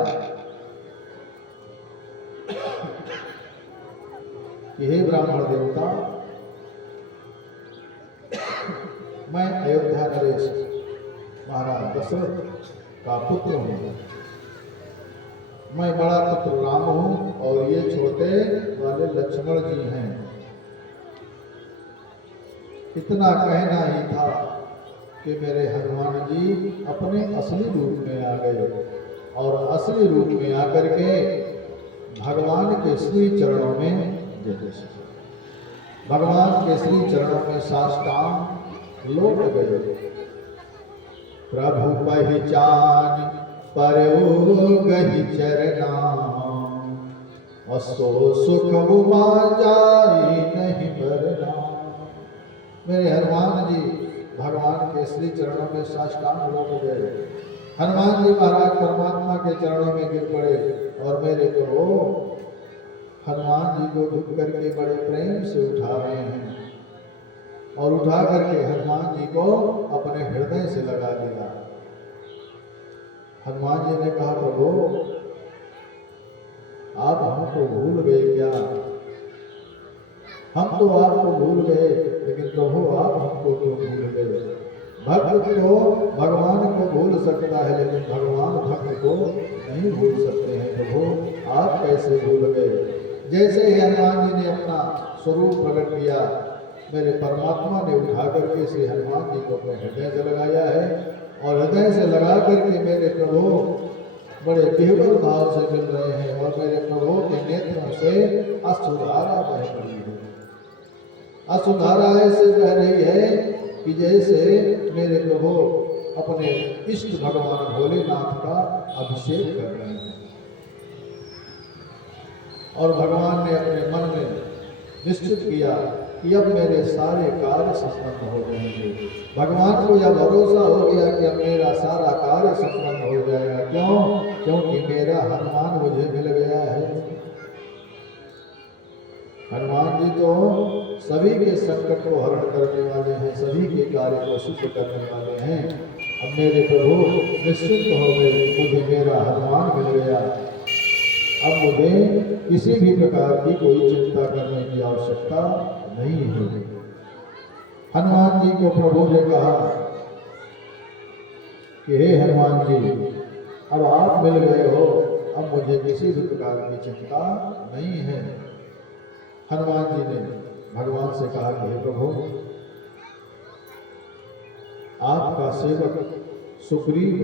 कि हे ब्राह्मण देवता, मैं अयोध्या नरेश महाराज दशरथ का पुत्र हूँ। मैं बड़ा पुत्र राम हूँ और ये छोटे वाले लक्ष्मण जी हैं। इतना कहना ही था कि मेरे हनुमान जी अपने असली रूप में आ गए, और असली रूप में आकर के भगवान के श्री चरणों में भगवान के श्री चरणों में साष्टांग लौट गए। प्रभु पहचान परयो गहि चरना, असो सुख उमा जाई नहीं बरना। मेरे हनुमान जी भगवान के श्री चरणों में साष्टांग लौट गए। हनुमान जी महाराज परमात्मा के चरणों में गिर पड़े, और मेरे प्रभु हनुमान जी को झुक करके बड़े प्रेम से उठा रहे हैं, और उठा करके हनुमान जी को अपने हृदय से लगा दिया। हनुमान जी ने कहा प्रभु आप हमको भूल गए क्या? हम तो आपको भूल गए, लेकिन प्रभु आप हमको क्यों भूल गए? भक्त तो भगवान को भूल सकता है, लेकिन भगवान भक्त को नहीं भूल सकते हैं। प्रभु आप कैसे भूल गए? जैसे ही हनुमान जी ने अपना स्वरूप प्रकट किया, मेरे परमात्मा ने उठा करके श्री हनुमान जी को अपने हृदय से लगाया है, और हृदय से लगा करके मेरे प्रभु बड़े विह्वल भाव से मिल रहे हैं, और मेरे प्रभु के नेत्रों से अश्रुधारा बह रही है। अश्रुधारा ऐसे बह रही है कि जैसे मेरे प्रभु अपने इष्ट भगवान भोलेनाथ का अभिषेक कर रहे हैं। और भगवान ने अपने मन में निश्चित किया कि अब मेरे सारे कार्य संपन्न हो जाएंगे। भगवान को यह भरोसा हो गया कि अब मेरा सारा कार्य संपन्न हो जाएगा। क्यों? क्योंकि मेरा हनुमान मुझे मिल गया है। हनुमान जी तो सभी के संकट को हरण करने वाले हैं, सभी के कार्य को सिद्ध करने वाले हैं। अब मेरे प्रभु निश्चिंत हो गए, मुझे मेरा हनुमान मिल गया। अब मुझे किसी भी प्रकार की कोई चिंता करने की आवश्यकता नहीं है। हनुमान जी को प्रभु ने कहा कि हे हनुमान जी, अब आप मिल गए हो, अब मुझे किसी भी प्रकार की चिंता नहीं है। हनुमान जी ने भगवान से कहा कि हे प्रभु, आपका सेवक सुग्रीव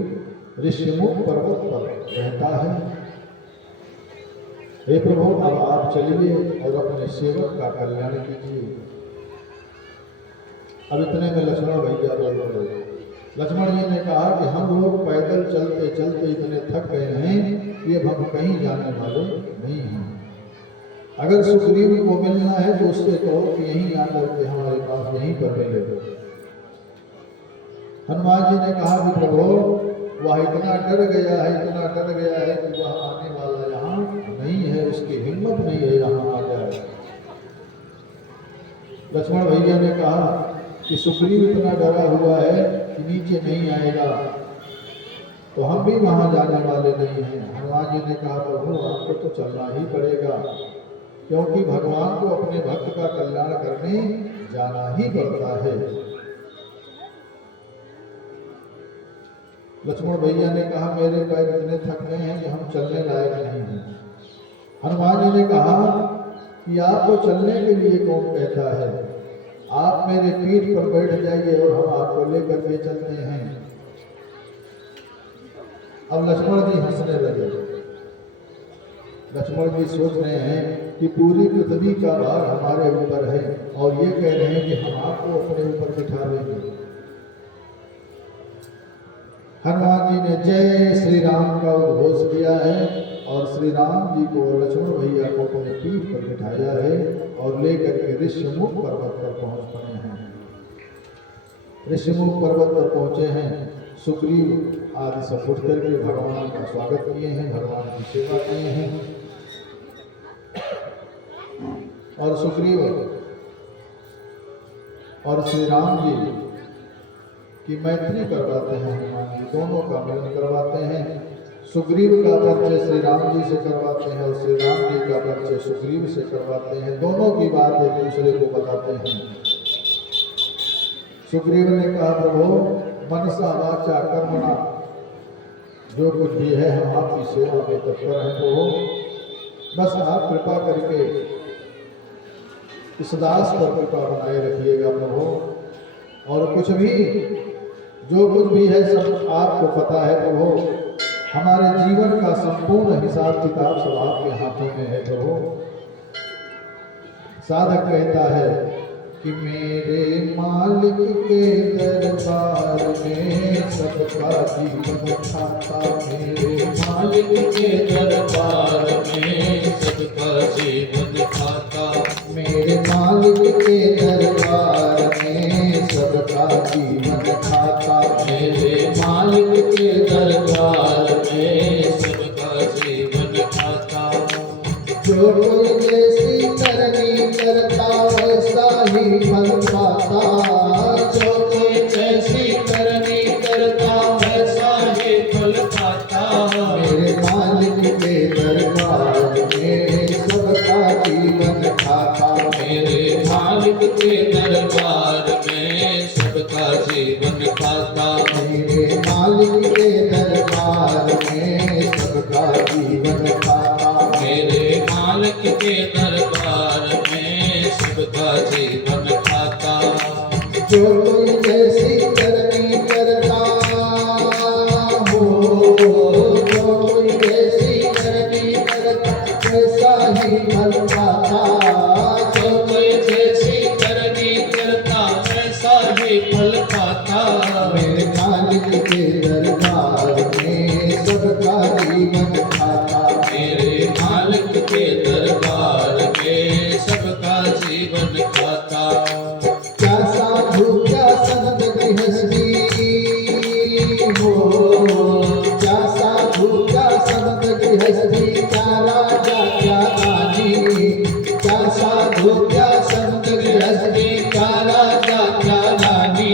ऋषिमुख पर्वत पर रहता है। हे प्रभु, अब आप चलिए और अपने सेवक का कल्याण कीजिए। अब इतने में लक्ष्मण भैया बोल रहे। लक्ष्मण जी ने कहा कि हम लोग पैदल चलते चलते इतने थक गए हैं कि अब हम कहीं जाने वाले नहीं हैं। अगर सुग्रीव को मिलना है तो उससे कहो कि यहीं आकर के हमारे पास यहीं पर मिले। हनुमान जी ने कहा कि प्रभु, वह इतना डर गया है, इतना डर गया है कि वह आने वाला यहाँ नहीं है, उसकी हिम्मत नहीं है यहाँ आ जाए। लक्ष्मण भैया ने कहा कि सुग्रीव इतना डरा हुआ है कि नीचे नहीं आएगा, तो हम भी वहां जाने वाले नहीं हैं। हनुमान जी ने कहा प्रभु, आपको तो चलना ही पड़ेगा, क्योंकि भगवान को अपने भक्त का कल्याण करने जाना ही पड़ता है। लक्ष्मण भैया ने कहा मेरे पैर इतने थक गए हैं कि हम चलने लायक नहीं हैं। हनुमान जी ने कहा कि आपको चलने के लिए कौन कहता है, आप मेरे पीठ पर बैठ जाइए और हम आपको लेकर के चलते हैं। अब लक्ष्मण जी हंसने लगे। लक्ष्मण जी सोच रहे हैं कि पूरी पृथ्वी का भार हमारे ऊपर है और ये कह रहे हैं कि हम आपको अपने ऊपर बिठा लेंगे। हनुमान जी ने जय श्री राम का उद्घोष किया है और श्री राम जी को और लक्ष्मण भैया को अपने पीठ पर बिठाया है और लेकर के ऋषिमुख पर्वत पर पहुंच पड़े हैं। ऋषिमुख पर्वत पर पहुंचे हैं। सुग्रीव आदि सब उठ करके भगवान का स्वागत किए हैं, भगवान की सेवा किए हैं और सुग्रीव और श्री राम जी की मैत्री करवाते हैं। हनुमान जी दोनों का मिलन करवाते हैं। सुग्रीव का परिचय श्री राम जी से करवाते हैं और श्री राम जी का परिचय सुग्रीव से करवाते हैं। दोनों की बात एक दूसरे को बताते हैं। सुग्रीव ने कहा प्रभु, मनसा वाचा कर्मणा, जो कुछ भी है हम आपकी सेवा में तत्पर हैं प्रभु, बस आप कृपा करके इस दास पर कृपा बनाए रखिएगा प्रभु, और कुछ भी जो कुछ भी है सब आपको पता है प्रभु। हमारे जीवन का संपूर्ण हिसाब किताब सब आपके हाथों में है प्रभु। साधक कहता है कि मेरे मालिक के दरबार में सबका जीवन खाता, मेरे मालिक के दरबार में सबका जीवन खाता, मेरे मालिक के दरबार में सबका जीवन खाता, मेरे मालिक के दरबार में सबका जीवन खाता। जो कोई जैसी करनी करता वैसा ही फल पाता, जो कोई जैसी करनी करता वैसा ही फल पाता, मेरे मालिक के दरबार में सबका जीवन खाता, मेरे मालिक के दरबार में सबका जीवन खाता, मेरे मालिक के दरबार में सबका जीवन खाता, मेरे मालिक के दरबार में सबका जीवन खाता। जो कोई जैसी करनी करता हो, जो कोई जैसी करनी करता वैसा ही फल पाता, जो कोई जैसी करनी करता वैसा ही फल पाता, मेरे मालिक के दरबार में सबका जीवन खाता, मेरे मालिक के दरबार में सबका जीवन खाता। क्या साधु क्या संत गृहस्थी हो, क्या साधु क्या संत गृहस्थी, क्या राजा क्या रानी, क्या साधु क्या संत गृहस्थी, क्या राजा क्या रानी,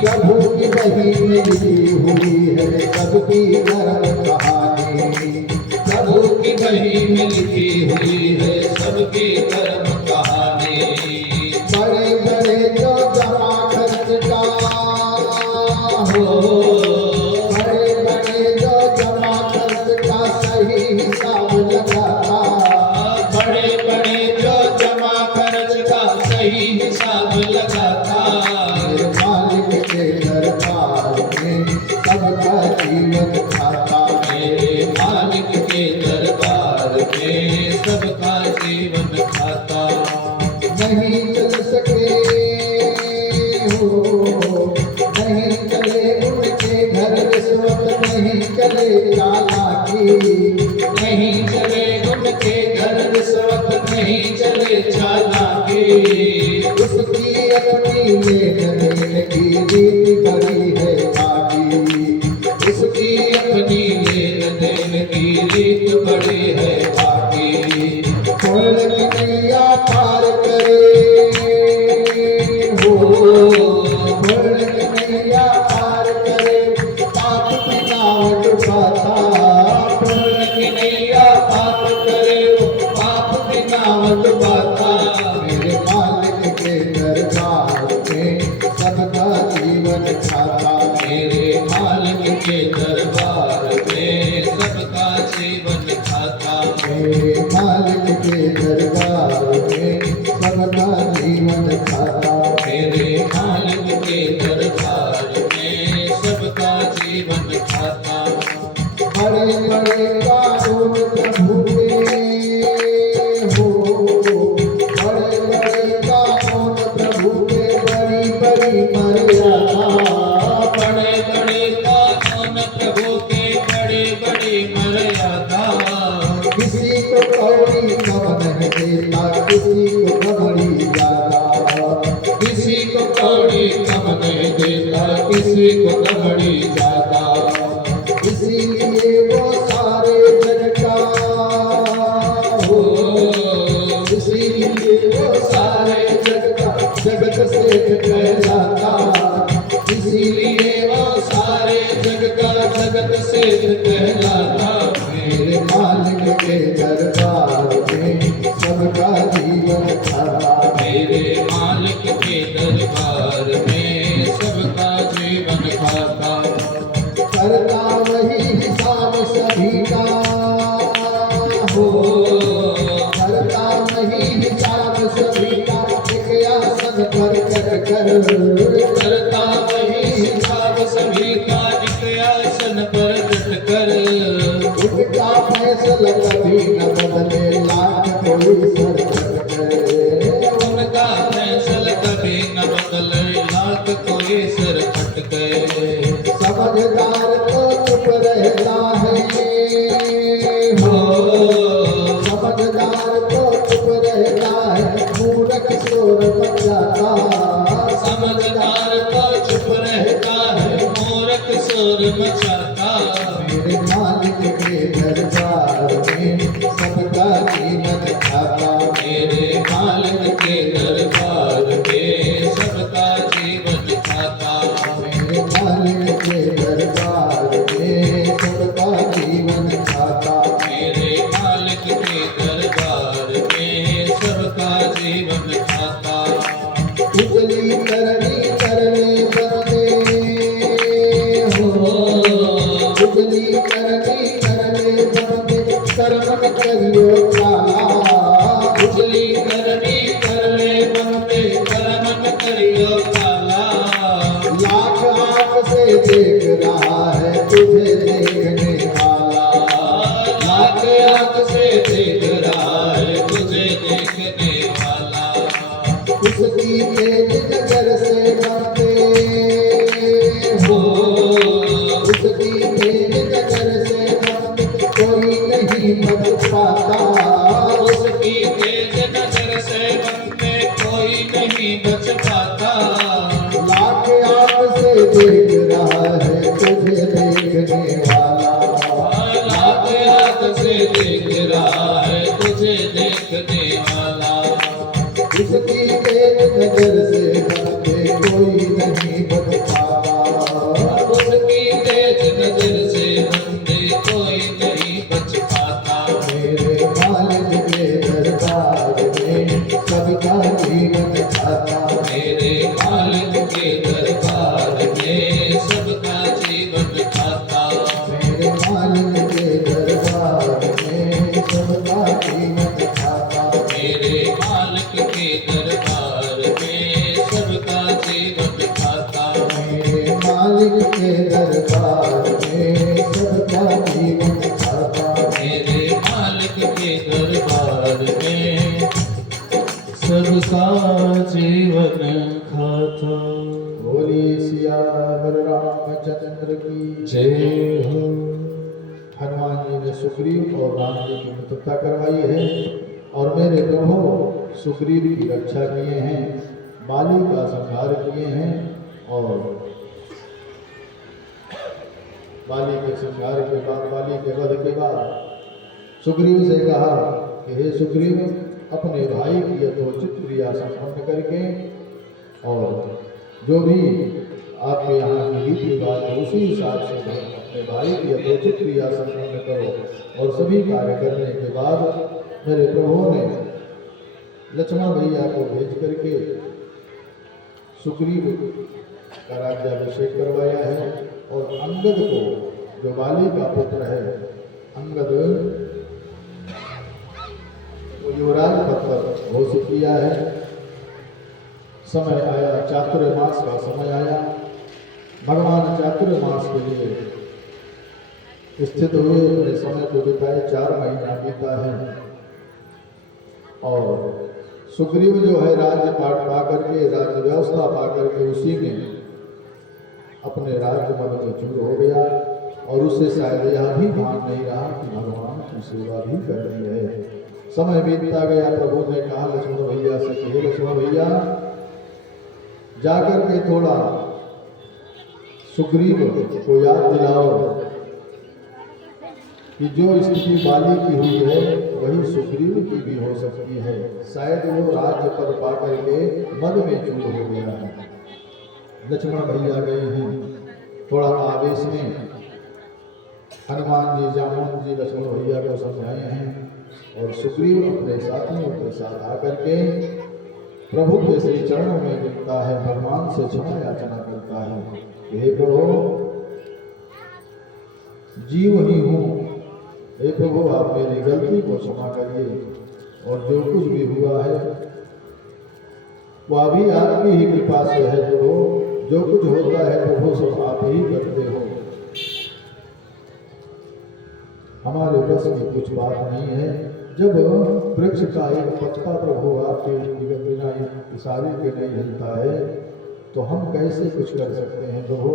प्रभु की बही में लिखी हुई है सबकी धर्म कहानी, प्रभु की बही में लिखी हुई है सबकी कर्म कहानी। बड़े बड़े जो जहाँ लगाता। मेरे मालिक के दरबार में सबका जीवन खाता। मेरे मालिक के दरबार में सबका जीवन खाता। नहीं चल सके हो, नहीं चले उनके घर रिश्वत, नहीं चले चालाकी, नहीं चले उनके घर रिश्वत, नहीं चले चालाकी। उसकी अपनी लेन देन की रीत बड़ी है बाकी, उसकी अपनी लेन देन की रीत बड़ी है बाकी। स्वर्ण की नैया पार करे हो, स्वर्ण की नैया पार करे, पाप की नाव डुबाता। स्वर्ण की नैया पाप करे, पाप की नाव डुबाता। मेरे मालिक के दरबार में सबका जीवन खाता। मेरे मालिक के दरबार में सबका जीवन खाता। मेरे मालिक के दरबार में सबका जीवन खाता। मेरे मालिक के दरबार में सबका जीवन खाता। बड़े बड़े कानून प्रभु के हो, बड़े बड़े कानून प्रभु के, बड़ी बड़ी मर्यादा। बड़े बड़े कानून प्रभु के, बड़ी बड़ी मर्यादा। किसी को कौड़ी कम नहीं देता, किसी को कमड़ी ज्यादा। किसी को कौड़ी कम नहीं देता, किसी को कमड़ी ज्यादा। इसीलिए वो सारे जग का हो, इसीलिए वो सारे जग का जगत से कहलाता। इसीलिए वो सारे जग का जगत से कहलाता। मेरे मालिक के दरबार में सबका जीवन खाता। मेरे मालिक के दरबार में सबका जीवन खाता। करता वही हिसाब सभी का हो, करता वही हिसाब सभी का, एक आसन पर कट कर। करता वही हिसाब सभी का, एक आसन पर डट कर। उसका फैसला कभी न बदले, लाख कोई सर कटे। उनका फैसला कभी न बदले, लाख कोई सिर खटके। समझदार तो चुप रहता है हो, समझदार तो चुप रहता है, मूर्ख शोर मचाता। समझदार तो चुप रहता है, मूर्ख शोर मचाता। मेरे मालिक के दरबार में सबका जीवन खाता। मेरे मालिक के दरबार में सबका जीवन खाता। मेरे मालिक के दरबार में सबका जीवन खाता। मेरे मालिक के दरबार में सबका जीवन खाता। उजली करनी करने बंदे हो, उजली करनी करने बंदे, कर्म करियो काला। उजली करनी करने बंदे, कर्म न करियो काला। लाख आंख से देख रहा है तुझे देखने वाला। लाख आंख से देख रहा है तुझे देखने वाला। उसकी तेज नजर से बंदे हो, उसकी तेज नजर से बंदे, कोई नहीं बच पाता। उसकी तेज नजर से बंदे कोई नहीं बच पाता। लाख आंख से देख रहा है तुझे देखने वाला। लाख आंख से देख रहा है तुझे देखने वाला। उसकी तेज नजर से बंदे कोई नहीं बच पाता। उसकी तेज नजर से बंदे कोई नहीं बच पाता। मेरे मालिक के दरबार में सबका जीवन खाता। मेरे मालिक के दरबार में सबका जीवन खाता। मेरे मालिक के दरबार में सबका जीवन खाता। मेरे मालिक के दरबार में खाता। बोलिए सियावर रामचंद्र की जय हो। हनुमान जी ने सुग्रीव और राम जी की मित्रता करवाई है और मेरे प्रभु सुग्रीव की रक्षा किए हैं, बाली का संहार किए हैं और बाली के संहार के बाद, बाली के वध के बाद सुग्रीव से कहा कि हे सुग्रीव, अपने भाई की यथोचित क्रिया संपन्न करके और जो भी आपके यहाँ की रीति रिवाज है उसी हिसाब से अपने भाई की यथोचित क्रिया संपन्न करो। और सभी कार्य करने के बाद मेरे प्रभु ने लक्ष्मण भैया को भेज करके सुग्रीव का राज्याभिषेक करवाया है और अंगद को, जो बाली का पुत्र है अंगद, वो युवराज पद पर घोषित किया है। समय आया, चातुर्मास का समय आया, भगवान चातुर्मास के लिए स्थित हुए, अपने समय को बिताए, 4 महीना बीता है और सुग्रीव जो है राज्य पाठ पा करके, राज्य व्यवस्था पा करके उसी में अपने राज्य मद में चूर हो गया और उससे शायद यह भी भान नहीं रहा कि भगवान की सेवा भी करनी है। समय बीतता गया, प्रभु ने कहा लक्ष्मण भैया से कि हे लक्ष्मण भैया, जाकर के थोड़ा सुग्रीव को याद दिलाओ कि जो स्थिति बाली की हुई है वही सुग्रीव की भी हो सकती है। शायद वो राज्य पद पा करके मद में चूर हो गया है। लक्ष्मण भैया गए हैं थोड़ा आवेश में, हनुमान जी, जामुन जी लक्ष्मण भैया को समझाए हैं और सुग्रीव अपने साथियों के साथ आकर के प्रभु के श्री चरणों में गिरता है, भगवान से क्षमा याचना करता है कि हे प्रभु, जीव ही हूँ, हे प्रभु आप मेरी गलती को क्षमा करिए और जो कुछ भी हुआ है वह भी आपकी ही कृपा से है प्रभु। जो कुछ होता है प्रभु सब आप ही करते हो, हमारे बस की कुछ बात नहीं है। जब वृक्ष का एक पत्ता प्रभु आपके बिना इशारे के नहीं हिलता है तो हम कैसे कुछ कर सकते हैं प्रभु।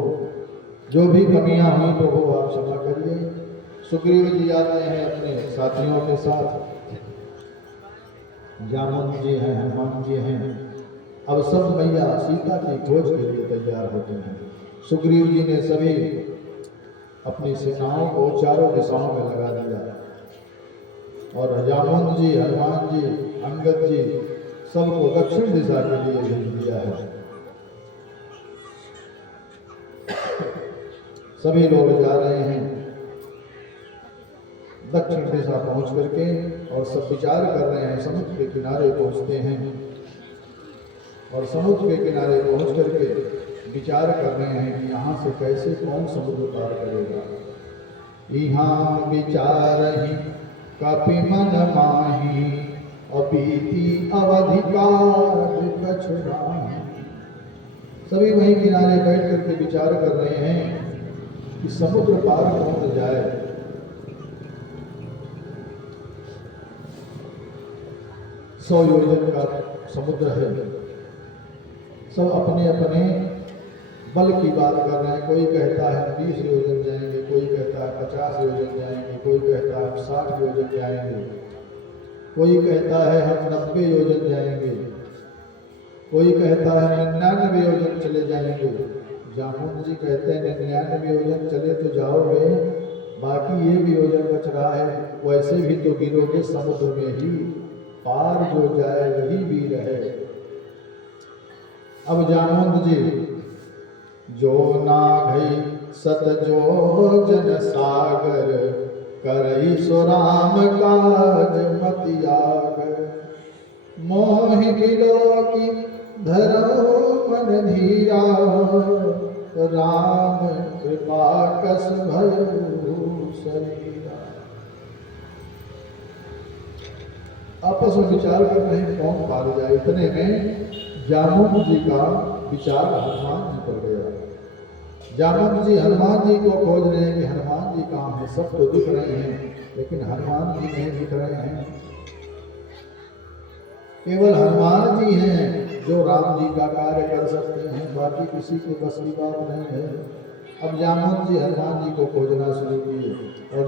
जो भी कमियां हुई प्रभु आप क्षमा करिए। सुग्रीव जी आते हैं अपने साथियों के साथ, जामुन जी हैं, हनुमान जी हैं, अब सब मैया सीता की खोज के लिए तैयार होते हैं। सुग्रीव जी ने सभी अपनी सेनाओं को चारों दिशाओं में लगा दिया और जामुन जी, हनुमान जी, अंगद जी सबको दक्षिण दिशा के लिए भेज दिया है। सभी लोग जा रहे हैं दक्षिण दिशा पहुंच करके और सब विचार कर रहे हैं। समुद्र के किनारे पहुंचते हैं और समुद्र के किनारे पहुंच करके विचार कर रहे हैं कि यहाँ से कैसे कौन समुद्र पार करेगा। यहाँ विचार ही कपि मन माही, अबीती अवधिकार कछुराही। सभी वहीं किनारे बैठ करके विचार कर रहे हैं कि समुद्र पार कौन जाए। सौ योजन का समुद्र है। सब अपने अपने बल की बात कर रहे हैं। कोई कहता है 20 योजन जाएंगे, कोई कहता है 50 योजन जाएंगे, कोई कहता है 60 योजन जाएंगे, कोई कहता है हम 90 योजन जाएंगे, कोई कहता है 99 योजन चले जाएंगे। जामुन जी कहते हैं 99 योजन चले तो जाओगे, बाकी ये भी योजन बच रहा है, वैसे भी तो गिरोगे समुद्र में ही, पार जो जाए वही वीर है। अब जामुन जी जो ना भई सत जो जन सागर, करई सो राम काज मतियागर। मोहि बिलो की धरो मन धीरा, राम कृपा कस भयो शरीरा। आपस में विचार कर रहे हैं कौन पार जाए। इतने में जामुन जी का विचार हनुमान जी पर गया। जामुन जी हनुमान जी को खोज रहे हैं कि हनुमान जी कहाँ हैं। सब तो दिख रहे हैं लेकिन हनुमान जी नहीं दिख रहे हैं। केवल हनुमान जी हैं जो राम जी का कार्य कर सकते हैं, बाकी किसी के बस की बात नहीं है। अब जामवंत जी हनुमान जी को खोजना शुरू किए और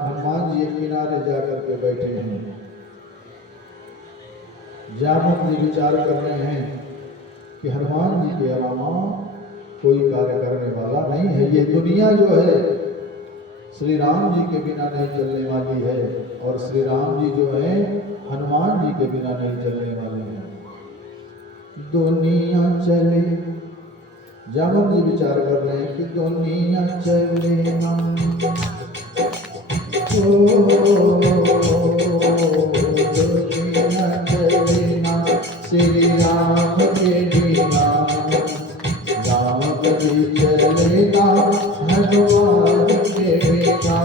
हनुमान जी एक किनारे जाकर के बैठे हैं। जामवंत जी विचार कर रहे हैं कि हनुमान जी के अलावा कोई कार्य करने वाला नहीं है। ये दुनिया जो है श्री राम जी के बिना नहीं चलने वाली है और श्री राम जी जो है हनुमान जी के बिना नहीं चलने वाले हैं। दुनिया चले, जामवंत जी विचार कर रहे हैं कि दुनिया चले ना, दुनिया चले ना श्री राम के बिना, राम कभी चले ना हनुमान के बिना।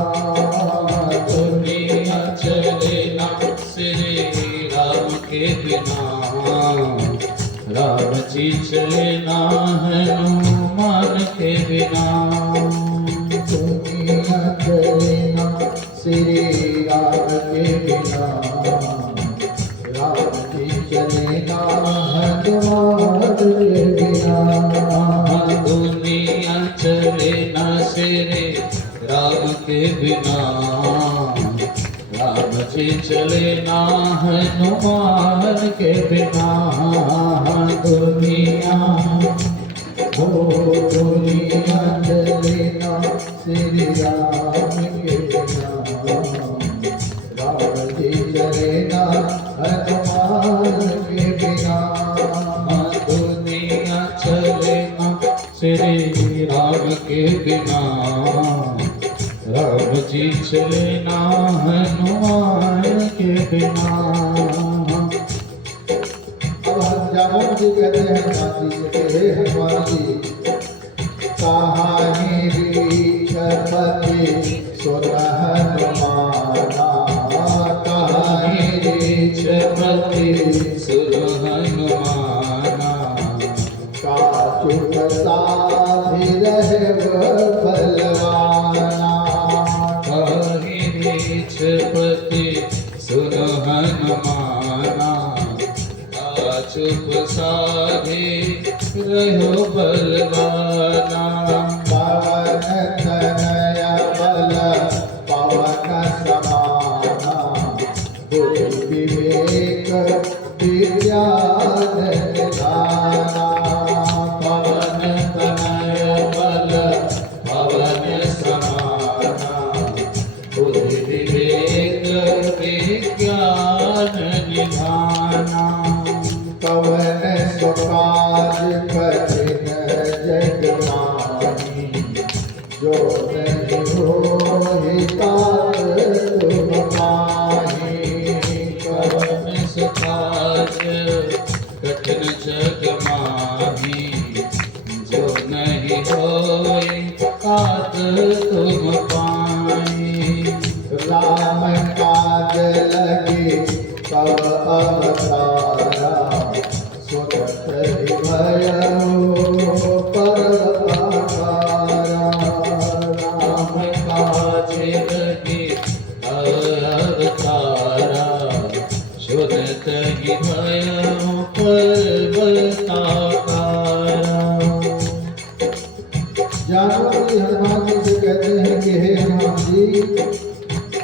दुनिया चले ना श्री राम के बिना, राम जी चले ना हनुमान के बिना। दुनिया चले ना श्री राम के बिना, राम जी चले ना हनुमान के बिना। दुनिया चले ना श्री राम के बिना, राम जी चले ना हनुमान के बिना। दुनिया दुनिया चले ना श्री राम के बिना, राम जी चले ना हनुमान के बिना। दुनिया चले ना श्री राम के बिना, राम जी चले ना हनुमान के बिना। अब हम जामवंत जी कहते हैं हनुमान जी से, हे हनुमान जी कहानी रीछपति सुन हनुमाना, कहानी रीछपति सुन हनुमाना। काचुक साधि रहे बलवाना, कहानी रीछपति सुन हनुमाना। चुप साधे रहो बलवाना। पवन तनय बल पवन समाना, बुद्धि विवेक विद्या निधाना। पवन तनय बल पवन समाना, बुद्धि विवेक विज्ञान निधाना। कवन सुकाज कठिन जग माही, जो नहीं होता तुम पाही। कवन सुकाज कठिन जग माही, जो नहीं होए तात तुम पाई। राम काज लगे तब अवतारा, सुनत ही भयो परवतारा। राम काज लगे अवतारा, सुनत ही भयो पर्वताकारा। जामवंत जी हनुमान जी से कहते हैं कि हे हनुमान जी,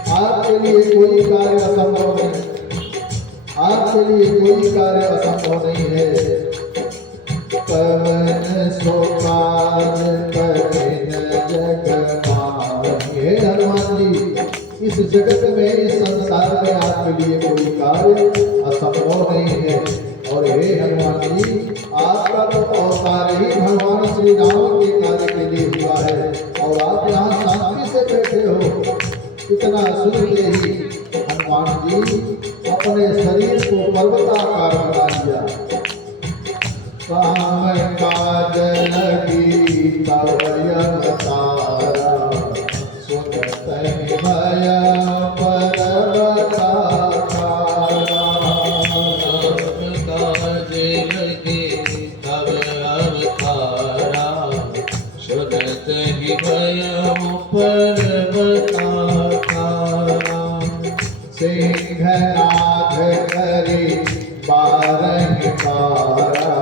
आपके लिए कोई कार्य असंभव नहीं, आपके लिए कोई कार्य असंभव नहीं है। पवन सो काज कठिन जग माही, हे हनुमान जी इस जगत में इस संसार में आपके लिए कोई कार्य असंभव नहीं है। और हे हनुमान जी आपका तो अवतार ही भगवान श्री राम के कार्य के लिए हुआ है और आप यहाँ शांति से बैठे हो। इतना सुनते ही हनुमान जी अपने शरीर को पर्वताकार बना दिया। काम काज लगी तब अवतारा, सुनत ही भय पर्वताकारा। काज लगे तब अवतारा, सुनत ही भयो पर्वताकारा। सिंहनाथ करी बारह पारा,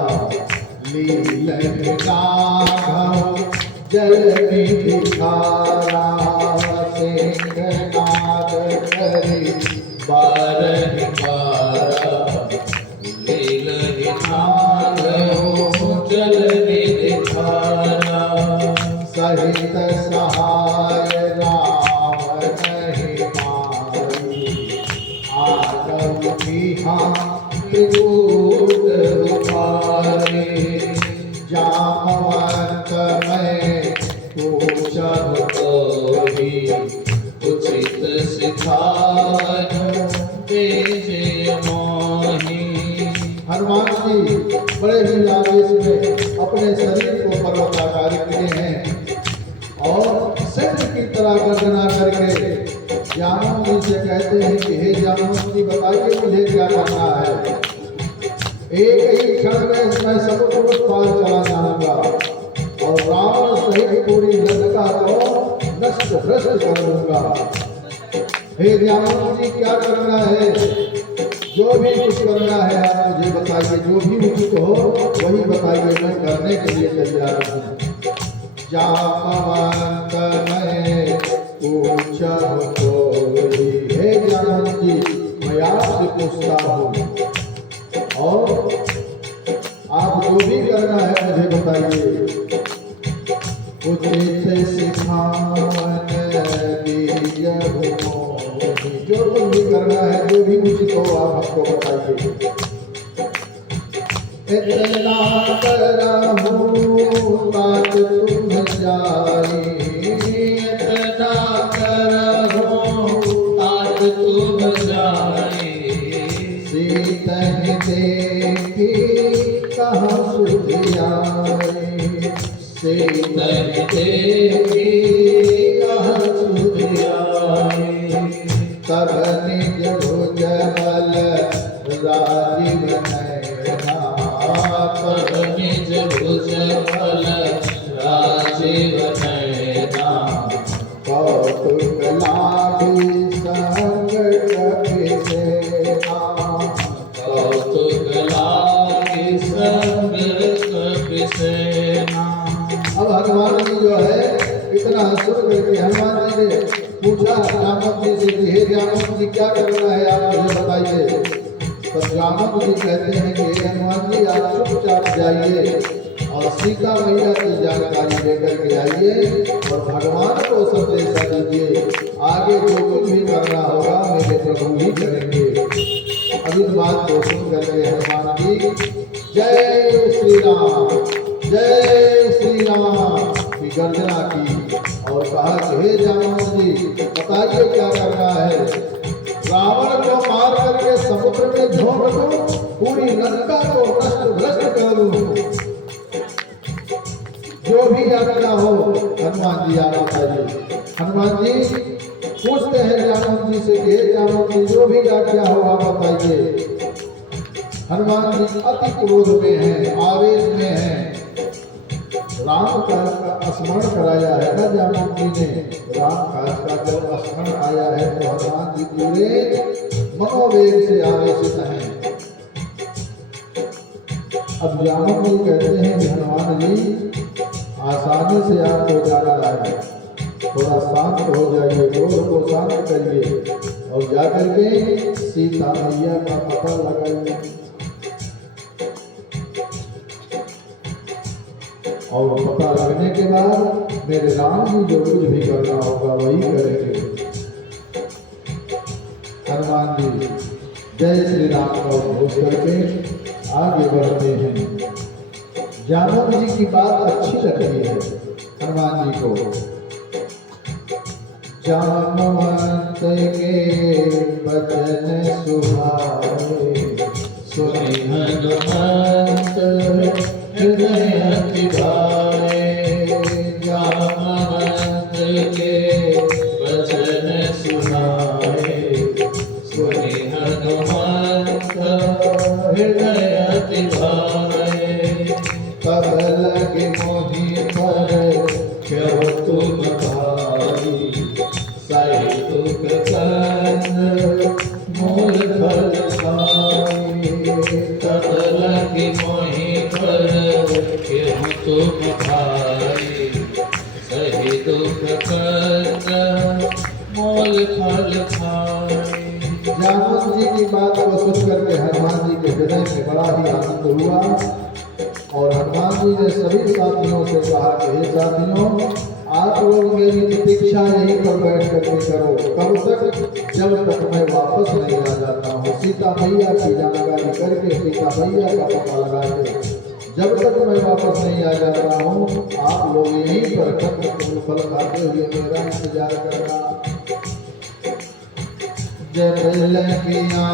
नीलनाभ जल निधि धारा सिंहनाद करी बारह बारा लीलनाद जल निधि धारा सहित सहाय राम नहीं मारी आगम बिहान त्रिकूट उपारे जामवंत में पूछब कोई उचित सिखावन तेजे मोहि। हनुमान जी बड़े ही आवेश में अपने शरीर को पर्वताकार किए हैं और सिंह की तरह गर्जना करके जानव जी से कहते हैं कि हे जानव जी बताइए मुझे क्या करना है। एक ही क्षण में मैं समुद्र पार चला जाऊंगा और रावण सहित पूरी लंका को नष्ट भ्रष्ट कर दूंगा। हे जानव जी क्या करना है? जो भी कुछ करना है आप मुझे बताइए, जो भी उचित हो वही बताइए, मैं करने के लिए तैयार हूँ। जामवंत में पूछब कोई, हे जानव जी मैं आपसे पूछता हूँ और आप जो भी करना है मुझे बताइए। उचित सिखावन दीजहु मोहि, जो कुछ भी करना है जो भी उचित हो आप हमको बताइए। इतना करहु तात तुम जाई, इतना करहु तात तुम जाई। सीतन देखी कहाँ सुध आए, सीतन देखी कहाँ सुध आए। तब निज भुज बल राजीव नयना, तब निज भुज बल राजीव नयना। कौतुक लाभी संग कपि सेना, कौतुक लागी संग कपि सेना। अब हनुमान जी जो है इतना सुन करके हनुमान जी ने पूछा जानव जी से कि हे जानव जी क्या करना है आप मुझे बताइए। तो जानव जी कहते हैं कि हे हनुमान जी आप चुपचाप जाइए और सीता मैया की जानकारी लेकर के आइए और भगवान को संदेशा दीजिए। आगे जो कुछ भी करना होगा मेरे प्रभु ही करेंगे। अब इस बात को सुन करके हनुमान जी जय श्री राम की गर्जना की और कहा कि हे जानव जी बताइए क्या करना है। रावण को मार करके समुद्र में झोंक दूं, पूरी लंका को नष्ट भ्रष्ट कर दूं, जो भी आज्ञा हो हनुमान जी आप बताइए। हनुमान जी पूछते हैं जानव जी से कि हे जानव जी जो भी आज्ञा हो आप बताइए। हनुमान जी अति क्रोध में हैं, आवेश में हैं। राम काज का स्मरण कराया है ना जानव जी ने। राम काज का जब स्मरण आया है तो हनुमान जी पूरे मनोवेग से आवेशित हैं। अब जानव जी कहते हैं कि हनुमान जी आसानी से आपको जाना है, थोड़ा शांत हो जाइए, क्रोध को शांत करिए और जाकर के सीता मैया का पता लगाइए और पता लगने के बाद मेरे राम जी जो कुछ भी करना होगा वही करेंगे। हनुमान जी जय श्री राम का उद्घोष करके आगे बढ़ते हैं। जानव जी की बात अच्छी लगती है हनुमान जी को। जामवंत के बचन सुहाए, सुनि हनुमंत हृदय अति भाए। जामवंत के वचन सुनाए, सुनि हनुमंत हृदय अति भाए। तब लगे मोहि पर क्यों तुम भाई, साई दुख कंद मूल फल खाई। तब लगी मोहि पर तुम भाई, सही दुख कर्त मोल फल खाए। जामुन जी की बात को सुनकर के हनुमान जी के हृदय में बड़ा ही आनंद हुआ और हनुमान जी ने सभी साथियों से कहा कि हे साथियों, आप लोग मेरी प्रतीक्षा यहीं पर बैठ करके करो, कब तक, जब तक मैं वापस नहीं आ जाता हूँ। सीता मैया की जानकारी करके, सीता मैया का पता लगा के, जब तक मैं वापस नहीं आ जाता हूँ, आप लोग यहीं पर कंद फल खाते हुए मेरा इंतजार करना। जब लगिया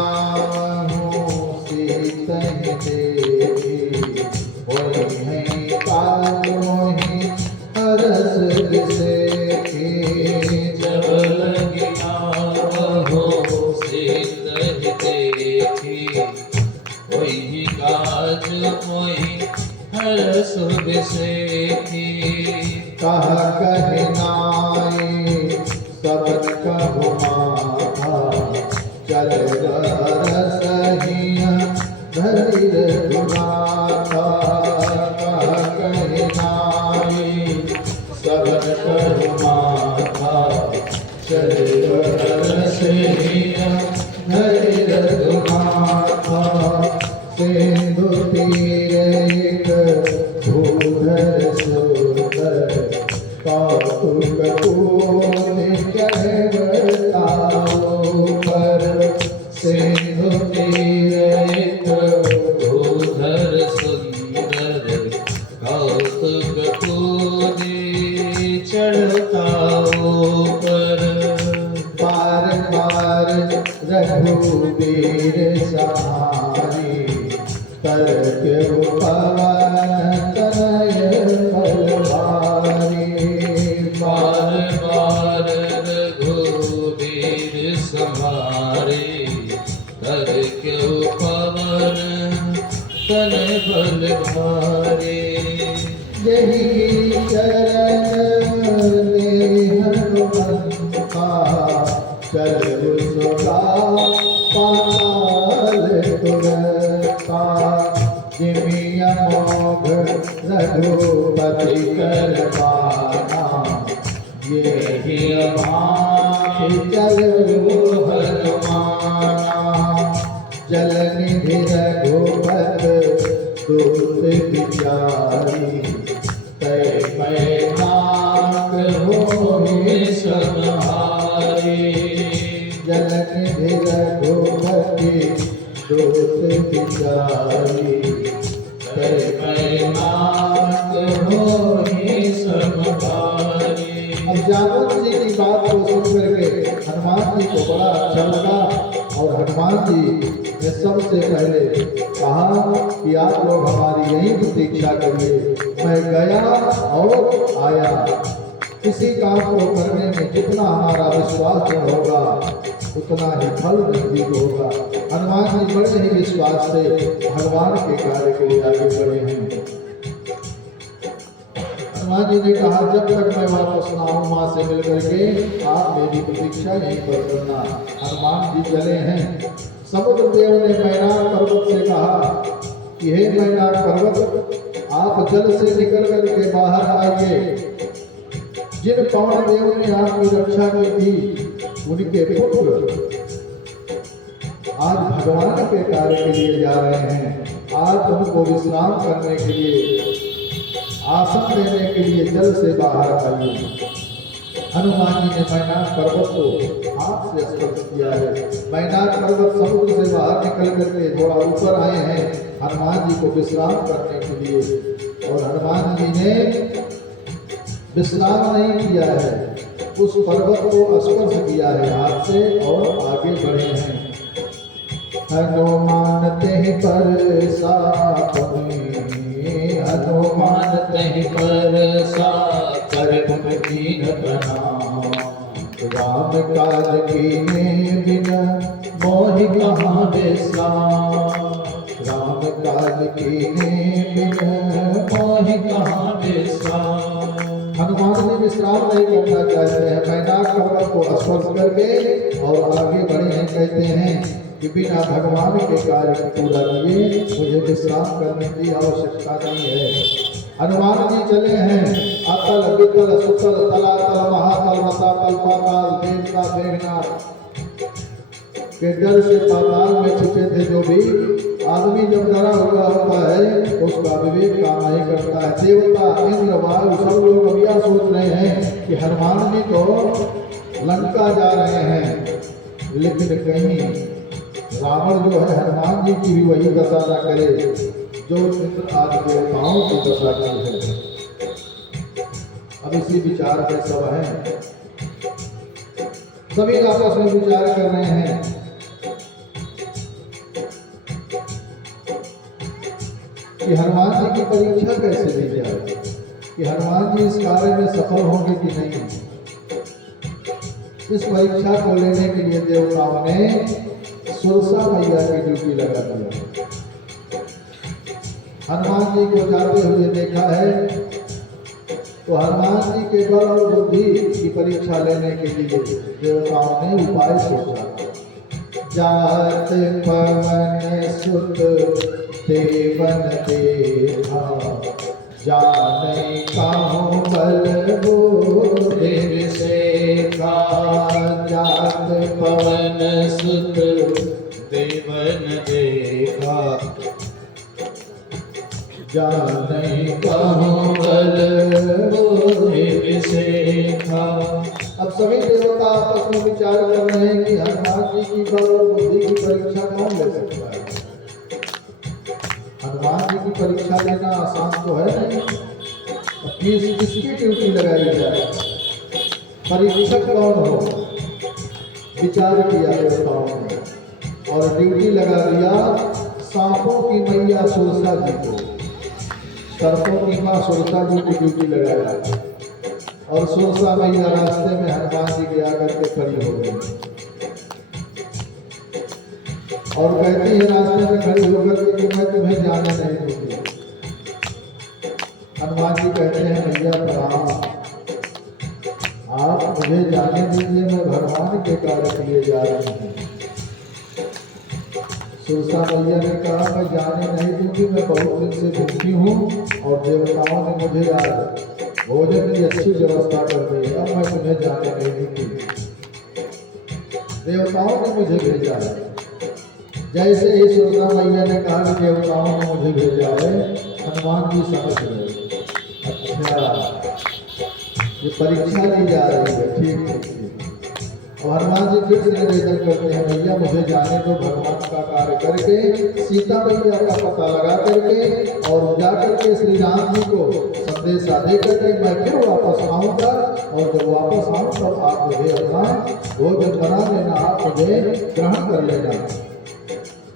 हूँ सीता देवी, वही है काल मोहि हरस विसेखी। जब लगिया हो सीत देखी, वही काज मोहि हरस विसेखी। कह कहे नाई सबन कहु माता, चल रसहिया धरि रघुनाथा। कह कहे नाई सबन कहु माता, चल रसहिया धरि रघुनाथा। सिंधु तीर एक भूधर सुंदर, कौतुक पूर्ण कहवताओ पर। सिंधु तीर एक भूधर सुंदर, कौतुक पूर्ण चढ़ताओ पर। बार बार रघुबीर सहारी, तरके पवन तनय बलवारी। बार बार रघुबीर सवारे, करके पवन तन बल भारे। यही चरण ले हनुमंता, चल सुगा पाताल तुरता। जिमि अमोघ रघुपति कर पाना, यही माहि चलो हनुमाना। जल निधि रघुपत दूत विचारी, तै मैनाक होहि संहारी। जल निधि रघुपति दूत विचारी, तै मैनाक होहि संहारी। अब जामुन जी की बात को सुन करके हनुमान जी को बड़ा अच्छा लगा और हनुमान जी ने सबसे पहले कहा कि आप लोग हमारी यही प्रतीक्षा करिए, मैं गया और आया। किसी काम को करने में जितना हमारा विश्वास दृढ़ होगा, उतना ही फल नजदीक होगा। हनुमान जी बड़े ही विश्वास से भगवान के कार्य के लिए आगे बढ़े हैं। हनुमान जी ने कहा, जब तक मैं वापस ना आऊं माँ से मिल करके, आप मेरी प्रतीक्षा यहीं पर करना। हनुमान जी चले हैं। समुद्र देव ने मैनाक पर्वत से कहा कि हे मैनाक पर्वत, आप जल से निकल करके बाहर आइए। जिन पवन देव ने आपकी रक्षा की थी, उनके पुत्र आज भगवान के कार्य के लिए जा रहे हैं। आज उनको विश्राम करने के लिए, आसन देने के लिए जल से बाहर आइए। हनुमान जी ने मैनाक पर्वत को हाथ से स्पर्श किया है। मैनाक पर्वत समुद्र से बाहर निकल करके थोड़ा ऊपर आए हैं हनुमान जी को विश्राम करने के लिए। और हनुमान जी ने विश्राम नहीं किया है, उस पर्वत को स्पर्श किया है हाथ से और आगे बढ़े हैं। हनुमान तेहि पर सापुनि, हनुमान तहि पर सा कर तुम दीन बना। राम काज कीने बिना मोहि कहाँ विश्राम। राम काज कीने बिना मोहि कहाँ विश्राम। हनुमान जी विश्राम नहीं करना चाहते हैं। मैनाक पर्वत को स्पर्श करके और आगे बढ़े हैं। कहते हैं कि बिना भगवान के कार्य पूरा किए मुझे विश्राम करने की आवश्यकता नहीं है। हनुमान जी चले हैं अतल वितल सुतल तलातल महातल रसातल पाताल देवता मेघनाथ के डर से पाताल में छिपे थे। जो भी आदमी जब डरा हुआ होता है उसका विवेक काम नहीं करता है। देवता इंद्र वायु सब लोग अब यह सोच रहे हैं कि हनुमान जी तो लंका जा रहे हैं, लेकिन कहीं रावण जो है हनुमान जी की भी वही दशा न करे जो इंद्र आदि देवताओं की दशा की है। अब इसी विचार में सब हैं, सभी आपस में विचार कर रहे हैं कि हनुमान जी की परीक्षा कैसे ली जाए, कि हनुमान जी इस कार्य में सफल होंगे कि नहीं। इस परीक्षा को लेने के लिए देवताओं ने सुरसा मैया की ड्यूटी लगा दिया। हनुमान जी को जाते हुए देखा है तो हनुमान जी के बल और बुद्धि की परीक्षा लेने के लिए देवताओं ने उपाय सोचा। जात पवन सुत देवन देखा, जाने काहू बल वो देव सेखा। जात पवन सुत देवन देखा, जाने काहू बल वो देव सेखा। अब सभी देवता आपस में विचार कर रहे हैं कि हनुमान जी की बल और बुद्धि की परीक्षा कौन ले सकता है। हनुमान जी की परीक्षा लेना आसान तो है नहीं, किसकी ड्यूटी लगाई जाए, परीक्षक कौन हो। विचार किया देवताओं ने और ड्यूटी लगा दिया सांपों की मैया सुरसा जी को। सर्पों की माँ सुरसा जी की ड्यूटी लगाया और सुरसा मैया रास्ते में हनुमान जी के आकर के खड़ी हो गई और कहती है रास्ते में खड़ी होकर कि मैं तुम्हें जाने नहीं दूंगी। हनुमान जी कहते हैं मैया प्रणाम, आप मुझे जाने दीजिए, मैं भगवान के कार्य के लिए जा रही हूँ। सुरसा मैया ने कहा मैं जाने नहीं दूंगी, मैं बहुत दिन से भूखी हूँ और देवताओं ने मुझे आज भोजन की अच्छी व्यवस्था कर दी है, अब मैं तुम्हें जाने नहीं दूंगी। देवताओं ने मुझे भेजा है। जैसे ही सुरसा मैया ने कहा कि देवताओं ने मुझे भेजा है, हनुमान जी समझ गए अच्छा ये परीक्षा ली जा रही है, ठीक ठीक। और हनुमान जी फिर से निवेदन करते हैं मैया मुझे जाने दो, भगवान का कार्य करके सीता मैया का पता लगा करके और जा करके श्री राम जी को संदेशा दे करके मैं फिर वापस आऊँगा और जब वापस आऊँ तब आप मुझे अपना भोजन बना लेना, आप मुझे ग्रहण कर लेना।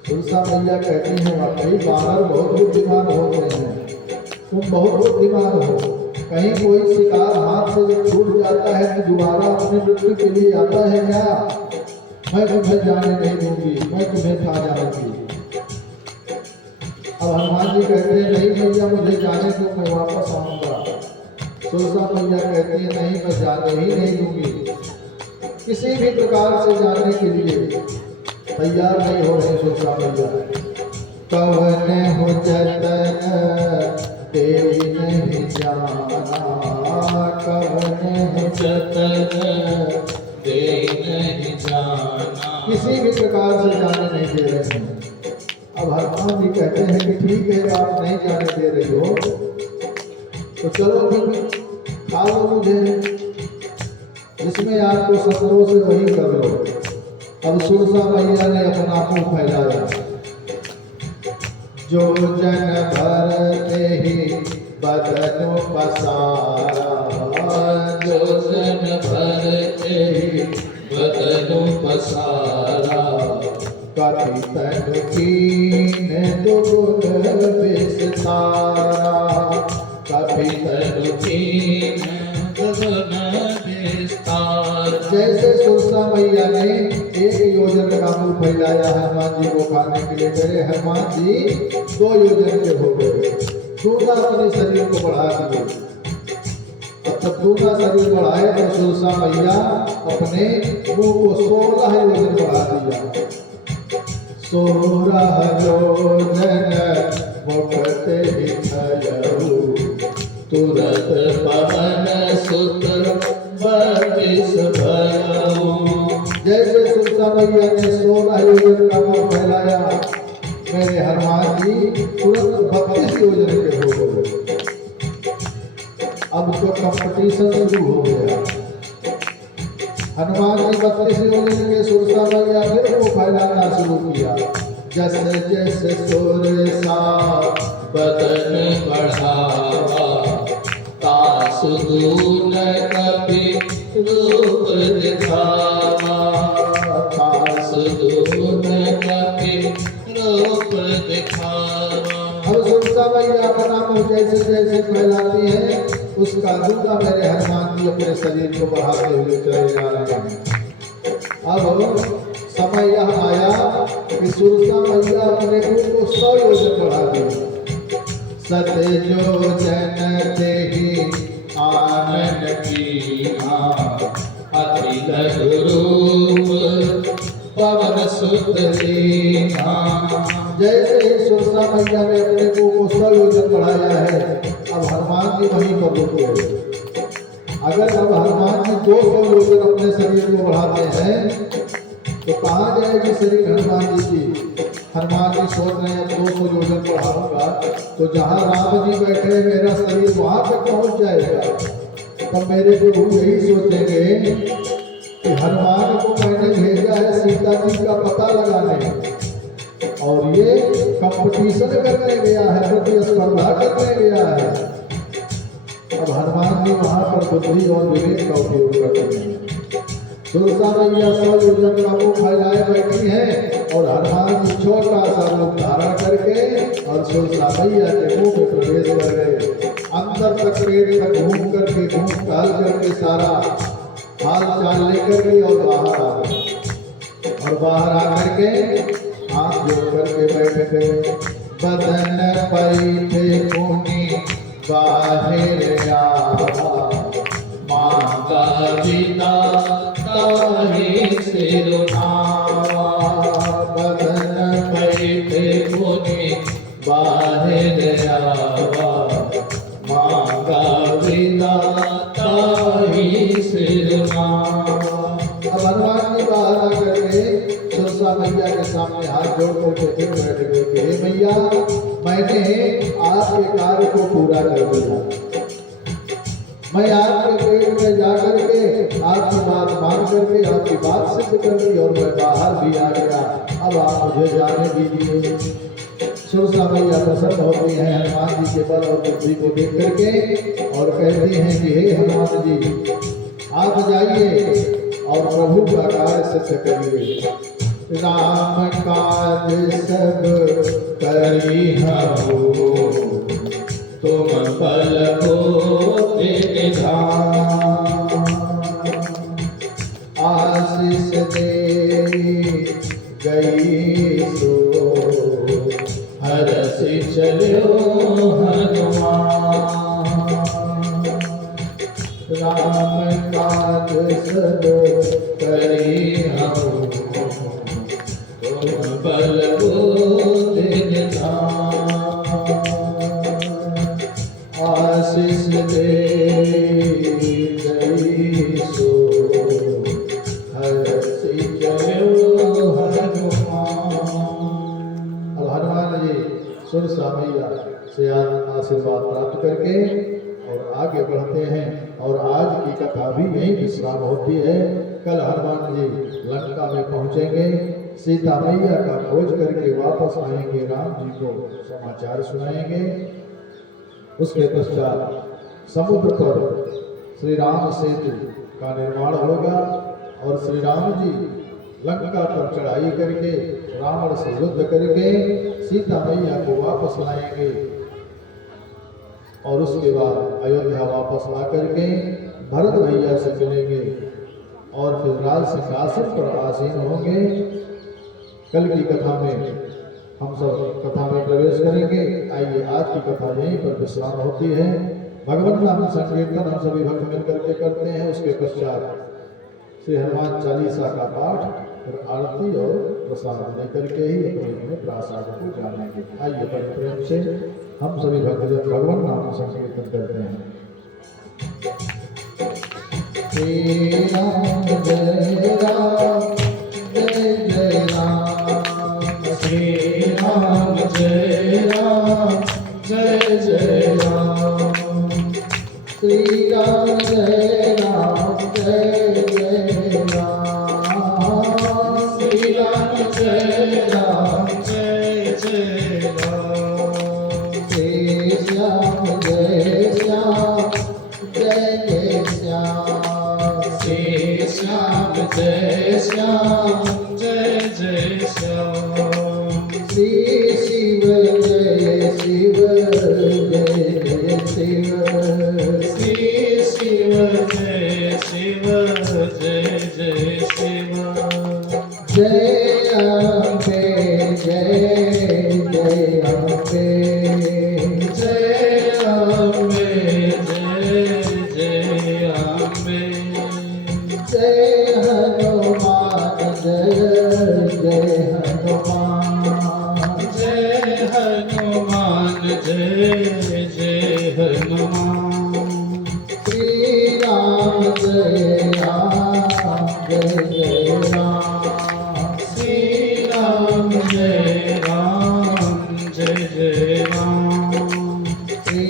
तुलसा मैया कहती हैं वाकई बानर बहुत बुद्धिमान होते हैं, तुम बहुत बुद्धिमान हो। कहीं कोई शिकार हाथ से जब छूट जाता है तो दोबारा अपने मृत्यु के लिए आता है क्या। मैं तुम्हें जाने नहीं दूंगी, मैं तुम्हें खा जाऊंगी। अब हनुमान जी कहते हैं नहीं मैया मुझे जाने दो, मैं वापस आऊंगा। तुलसा मैया कहती है नहीं मैं जाने ही नहीं दूंगी। किसी भी प्रकार से जाने के लिए तैयार नहीं हो रहे तुलसा मैया। कवन हो जतन तेरी नहीं जाना, कवन हो जतन तेरी नहीं जाना। किसी भी प्रकार से जाने नहीं दे रहे हैं। अब हनुमान जी कहते हैं कि ठीक है आप नहीं जाने दे रही हो तो चलो फिर खा लो मुझे, जिसमें आपको संतोष है वही कर लो। अब सुरसा मैया ने अपना मुंह फैलाया। जो जन भरते ही बदन पसारा, जो जन भरते ही बदन पसारा। कभी तन कीन दुगुन विस्तारा, कभी तन कीन दुगुन विस्तारा। जैसे सुरसा मैया ने एक योजन का मुंह फैलाया हनुमान जी को खाने के लिए, मेरे हनुमान जी 2 योजन के हो गए, दूसरा अपने शरीर को बढ़ा दिए। अब जब दूसरा शरीर बढ़ाए तो सुरसा मैया अपने मुंह को 16 योजन बढ़ा दिया। 16 योजन मुखते ही तुरत पवन सुत बत्तीस भयऊ। जैसे सुरसा मैया ने 16 योजन का मोह फैलाया, मेरे हनुमान जी तुरंत 32 योजन के हो गए। अब तो कंपटीशन शुरू हो गया। हनुमान जी 32 योजन के सुरसा मैया फिर वो फैलाना शुरू किया। जैसे जैसे सुरसा बदन बढ़ावा, तासु दून कपि रूप दिखावा, तासु दून कपि रूप दिखावा। अब सुरसा मैया अपना मुँह जैसे जैसे फैलाती है, उसका दूसरा मेरे हनुमान जी अपने शरीर को बढ़ाते हुए चले जा रहे हैं। अब समय यह आया कि सुरसा मैया अपने मुँह को 100 योजन बढ़ा दी। सतजो जन तेहि आनन कीना, अति लघु रूप पवन सुत लीना। जैसे ही सुरसा मैया ने अपने मुँह को 100 योजन बढ़ाया है, अब हनुमान जी वहीं पर रुके। अगर अब हनुमान जी 200 योजन अपने शरीर को बढ़ाते हैं तो कहाँ जाएगी शरीर हनुमान जी की। हनुमान जी सोच रहे हैं अब 200 योजन बढ़ाऊंगा तो जहाँ राम जी बैठे हैं मेरा शरीर वहाँ तक पहुँच जाएगा। तब मेरे प्रभु यही सोचेंगे कि हनुमान को मैंने भेजा है सीता जी का पता लगाने, और ये कंपटीशन करने गया है, प्रतिस्पर्धा करने गया है। अब हनुमान जी वहाँ पर बुद्धि और विवेक का उपयोग करते हैं। सुरसा मैया 100 योजन का मुँह फैलाए बैठी है और हनुमान जी छोटा सा रूप धारण करके और सुरसा मैया के मुँह में प्रवेश कर गए। अंदर तक पेट तक घूम करके घूम टहल करके सारा हाल चाल लेकर के और बाहर आ गए। और बाहर आकर के हाथ जोड़ करके बैठ गए। बदन पैठे पुनि बाहिर आवा, मांगा पिता ताहि सिरुनावा। बदन पैठे पुनि बाहिर आवा, मांगा पिता ताहि सिरुनावा। अब हनुमान जी बाहर आकर के सुरसा मैया के सामने हाथ जोड़ करके फिर बैठ गए कि हे मैया, मैंने आपके कार्य को पूरा कर दिया। मैं आपके पेट में जाकर के आपकी बात मान करके आपकी बात सिद्ध कर दी और मैं बाहर भी आ गया। अब आप मुझे जाने दीजिए। सुरसा मैया प्रसन्न होती हैं हनुमान जी के बल और बुद्धि को देख करके और कहती हैं कि हे हनुमान जी, आप जाइए और प्रभु का कार्य सिद्ध करिए। राम काज सब करी हूँ, तुम बल को निधान। आशीष दे गई सो हरसि चलो हनुमान। राम काज सब करी हूँ, तुम बल को निधान। आशीष दे गई सो हरसि चलो हनुमान। अब हनुमान जी सुरसा मैया से आशीर्वाद प्राप्त करके और आगे बढ़ते हैं और आज की कथा भी यहीं विश्राम होती है। कल हनुमान जी लंका में पहुंचेंगे, सीता मैया का खोज करके वापस आएंगे, राम जी को समाचार सुनाएंगे। उसके पश्चात समुद्र पर श्री राम सेतु का निर्माण होगा और श्री राम जी लंका पर चढ़ाई करके रावण से युद्ध करके सीता मैया को वापस लाएंगे और उसके बाद अयोध्या वापस ला करके भरत भैया से मिलेंगे और फिर राज सिंहासन पर आसीन होंगे। कल की कथा में हम सब कथा में प्रवेश करेंगे। आइए आज की कथा यहीं पर विश्राम होती है। भगवान नाम संकीर्तन हम सभी भक्त मिलकर के करते हैं। उसके पश्चात श्री हनुमान चालीसा का पाठ फिर आरती और प्रसाद लेकर के ही अपने अपने प्रासाद को जानेंगे। आइए बड़े प्रेम से हम सभी भक्तजन भगवान नाम संकीर्तन करते हैं। श्री राम जय राम जय जय राम, श्री राम जय राम जय जय राम, श्री राम जय राम जय जय राम, श्री राम जय राम जय जय राम, श्री श्याम जय श्याम जय जय श्याम, श्री श्याम जय श्याम जय जय श्याम, श्री शिव जय शिव जय जय शिव, श्री शिव जय शिव जय जय शिव, जय अम्बे जय जय अम्बे, जय अम्बे जय जय अम्बे, जय हनुमान जय जय हनुमान, जय हनुमान जय जय हनुमान, श्री राम जय राम जय जय राम, श्री राम जय राम जय जय राम, श्री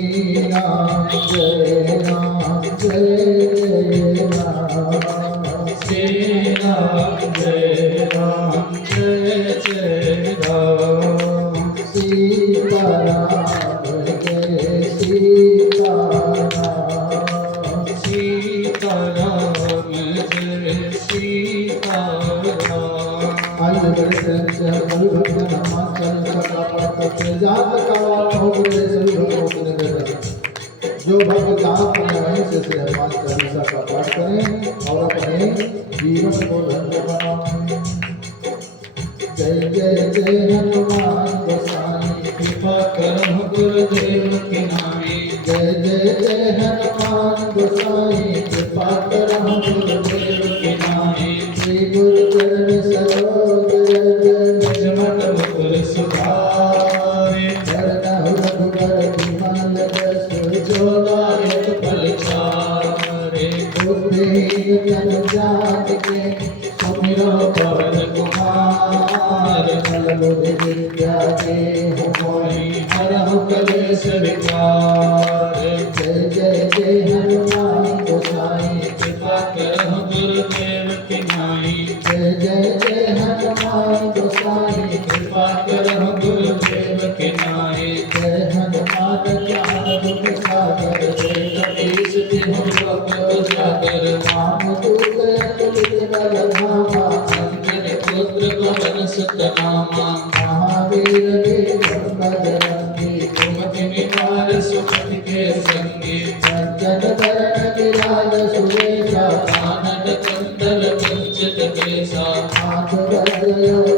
राम जय राम जय जय राम, श्री राम जय राम जय जय राम, सीताराम जय सीताराम, सीताराम जय सीताराम, आइए बड़े प्रेम से हम सभी भक्तों हनुमान चालीसा का पाठ करते हैं। जहाँ तक आवाज हो गए सभी भक्तों को निवेदन है, जो भक्त जहाँ पर वहीं से हनुमान चालीसा का पाठ करें और अपने जीवन को धन्य बनाएं। जय जय जय हनुमान गोसाई, कृपा करहु गुरुदेव की नाई, जय जय जय हनुमान गोसाई, कृपा करहु गुरुदेव की नाई, श्री गुरु चरण सरोज रज, निज मन मुकुर सुधारे, वरनहु रघुबर बिमल जसु, जो दायक फल चारे, बुद्धिहीन जन जानिके, सुमिरो पवन कुमार, बल बुद्धि विद्या देहु मोहि, मोहि हरहु कलेश विकार, जय जय जय हनुमान गोसाई, कृपा करहु गुरुदेव की नाई, जय जय जय हनुमान गोसाई, कृपा करहु गुरुदेव की नाई, जय हनुमान ज्ञान गुण सागर, जय कपीस तिहुँ लोक उजागर, रामदूत अतुलित बल धामा, अंजन पुत्र पवन सुत नामा, महावीर विक्रम बजरंगी, कुमति निवार सुमति के संगी, सज्जन वरण विराज सुरेशा, कानन कुंडल कुंचित केसा, हाथ वज्र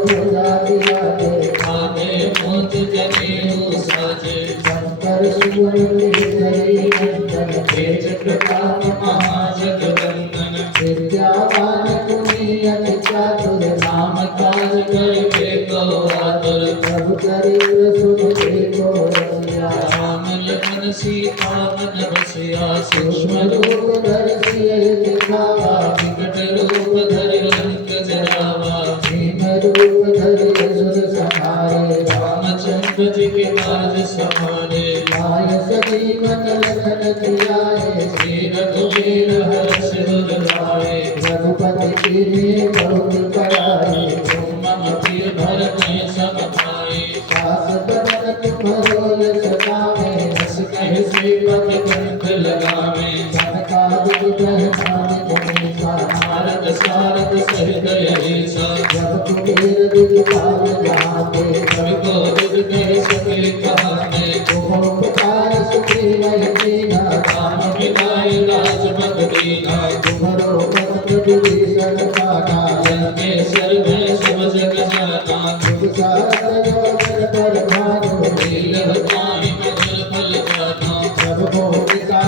ध्वजा विराजे, आगे मोति जनेऊ साजे, शंकर सुवन केसरी नंदन, तेज प्रताप महाजगवंदन, विद्यावान गुणी अति चातुर, नाम काज करिबे को आतुर, प्रभु चरित्र सुनते को रसिया, राम लखन सीता मन बसिया, सूक्ष्म रूप धरि सिय दिखावा, विकट रूप धरि लंक जरावा, भीम रूप धरि असुर संहारे, रामचंद्र जी के काज सवारे, लाय सजीवन लखन जियाए, श्री रघुवीर हर्ष उर लाए, रघुपति कीन्ही बहुत बड़ाई, तुम मम प्रिय भरत सम भाई, सास बदन तुम्हरो यश गावे, बस कहि श्रीपति कंठ लगावे, सनकादिक ब्रह्मादि मुनीसा, नारद सारद सहित अहिसा, जब कुबेर दिखपाल जाते, कवि कोविद कहि सके कहाने, उपकार सुग्रीव दीना, राम मिलाय राजपद दीना, तुम्हरो पत्र विभीषण पाना, लंकेश्वर भय सब जग जाना, जुग सहस्र योजन पर भानु, लील्ह ताहि मधुर फल जाना, सब भोगिका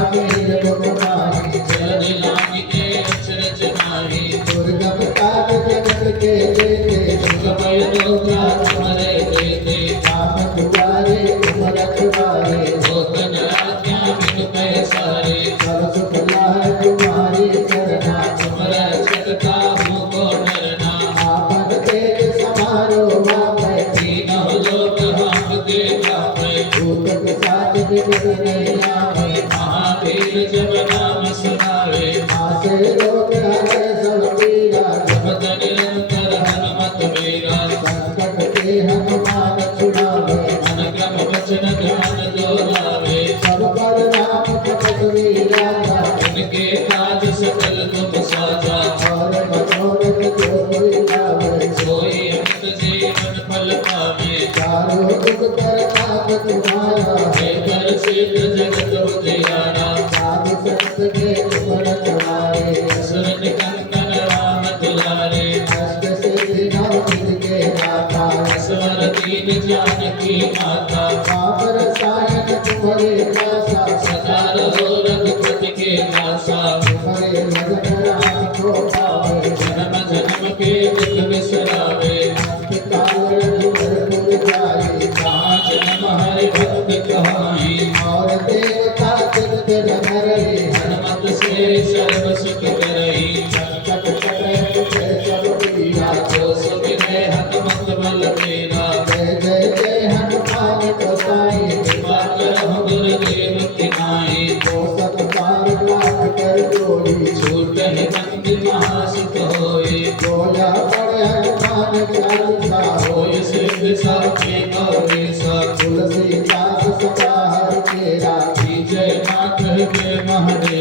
सब परताप तुम्हारा, हे कर सिद्ध जगत उजियारा, साधु संत के तुम रखवारे, असुर निकंदन राम दुलारे, अष्ट सिद्धि नव निधि के दाता, असवर दीन जानकी माता, पाप रसायन तुम्हारे दासा, सदा रहो रघुपति के दासा, तुम्हारे भजन राम को पावे, जन्म जन्म के दुख बिसरावे, अंत काल रघुवर जाए, कहाँ जन्म हरि भक्त कहाई, और देवता चित्त धरे, हनुमत से सर्व सुख करई, संकट कटे तुझे सब पीरा, जो सुमिरै हनुमत बल तेरा, जय जय जय हनुमान गोसाई, कृपा करहु गुरुदेव की नाई, तो सत बार लाख कर जोड़ी, छूटहि बंदी महासुख होई, गोया पड़े हनुमान चालीसा, होय सिद्ध साखी गौरीसा, तुलसीदास सदा हर केरा, जय माँ कह महादेव।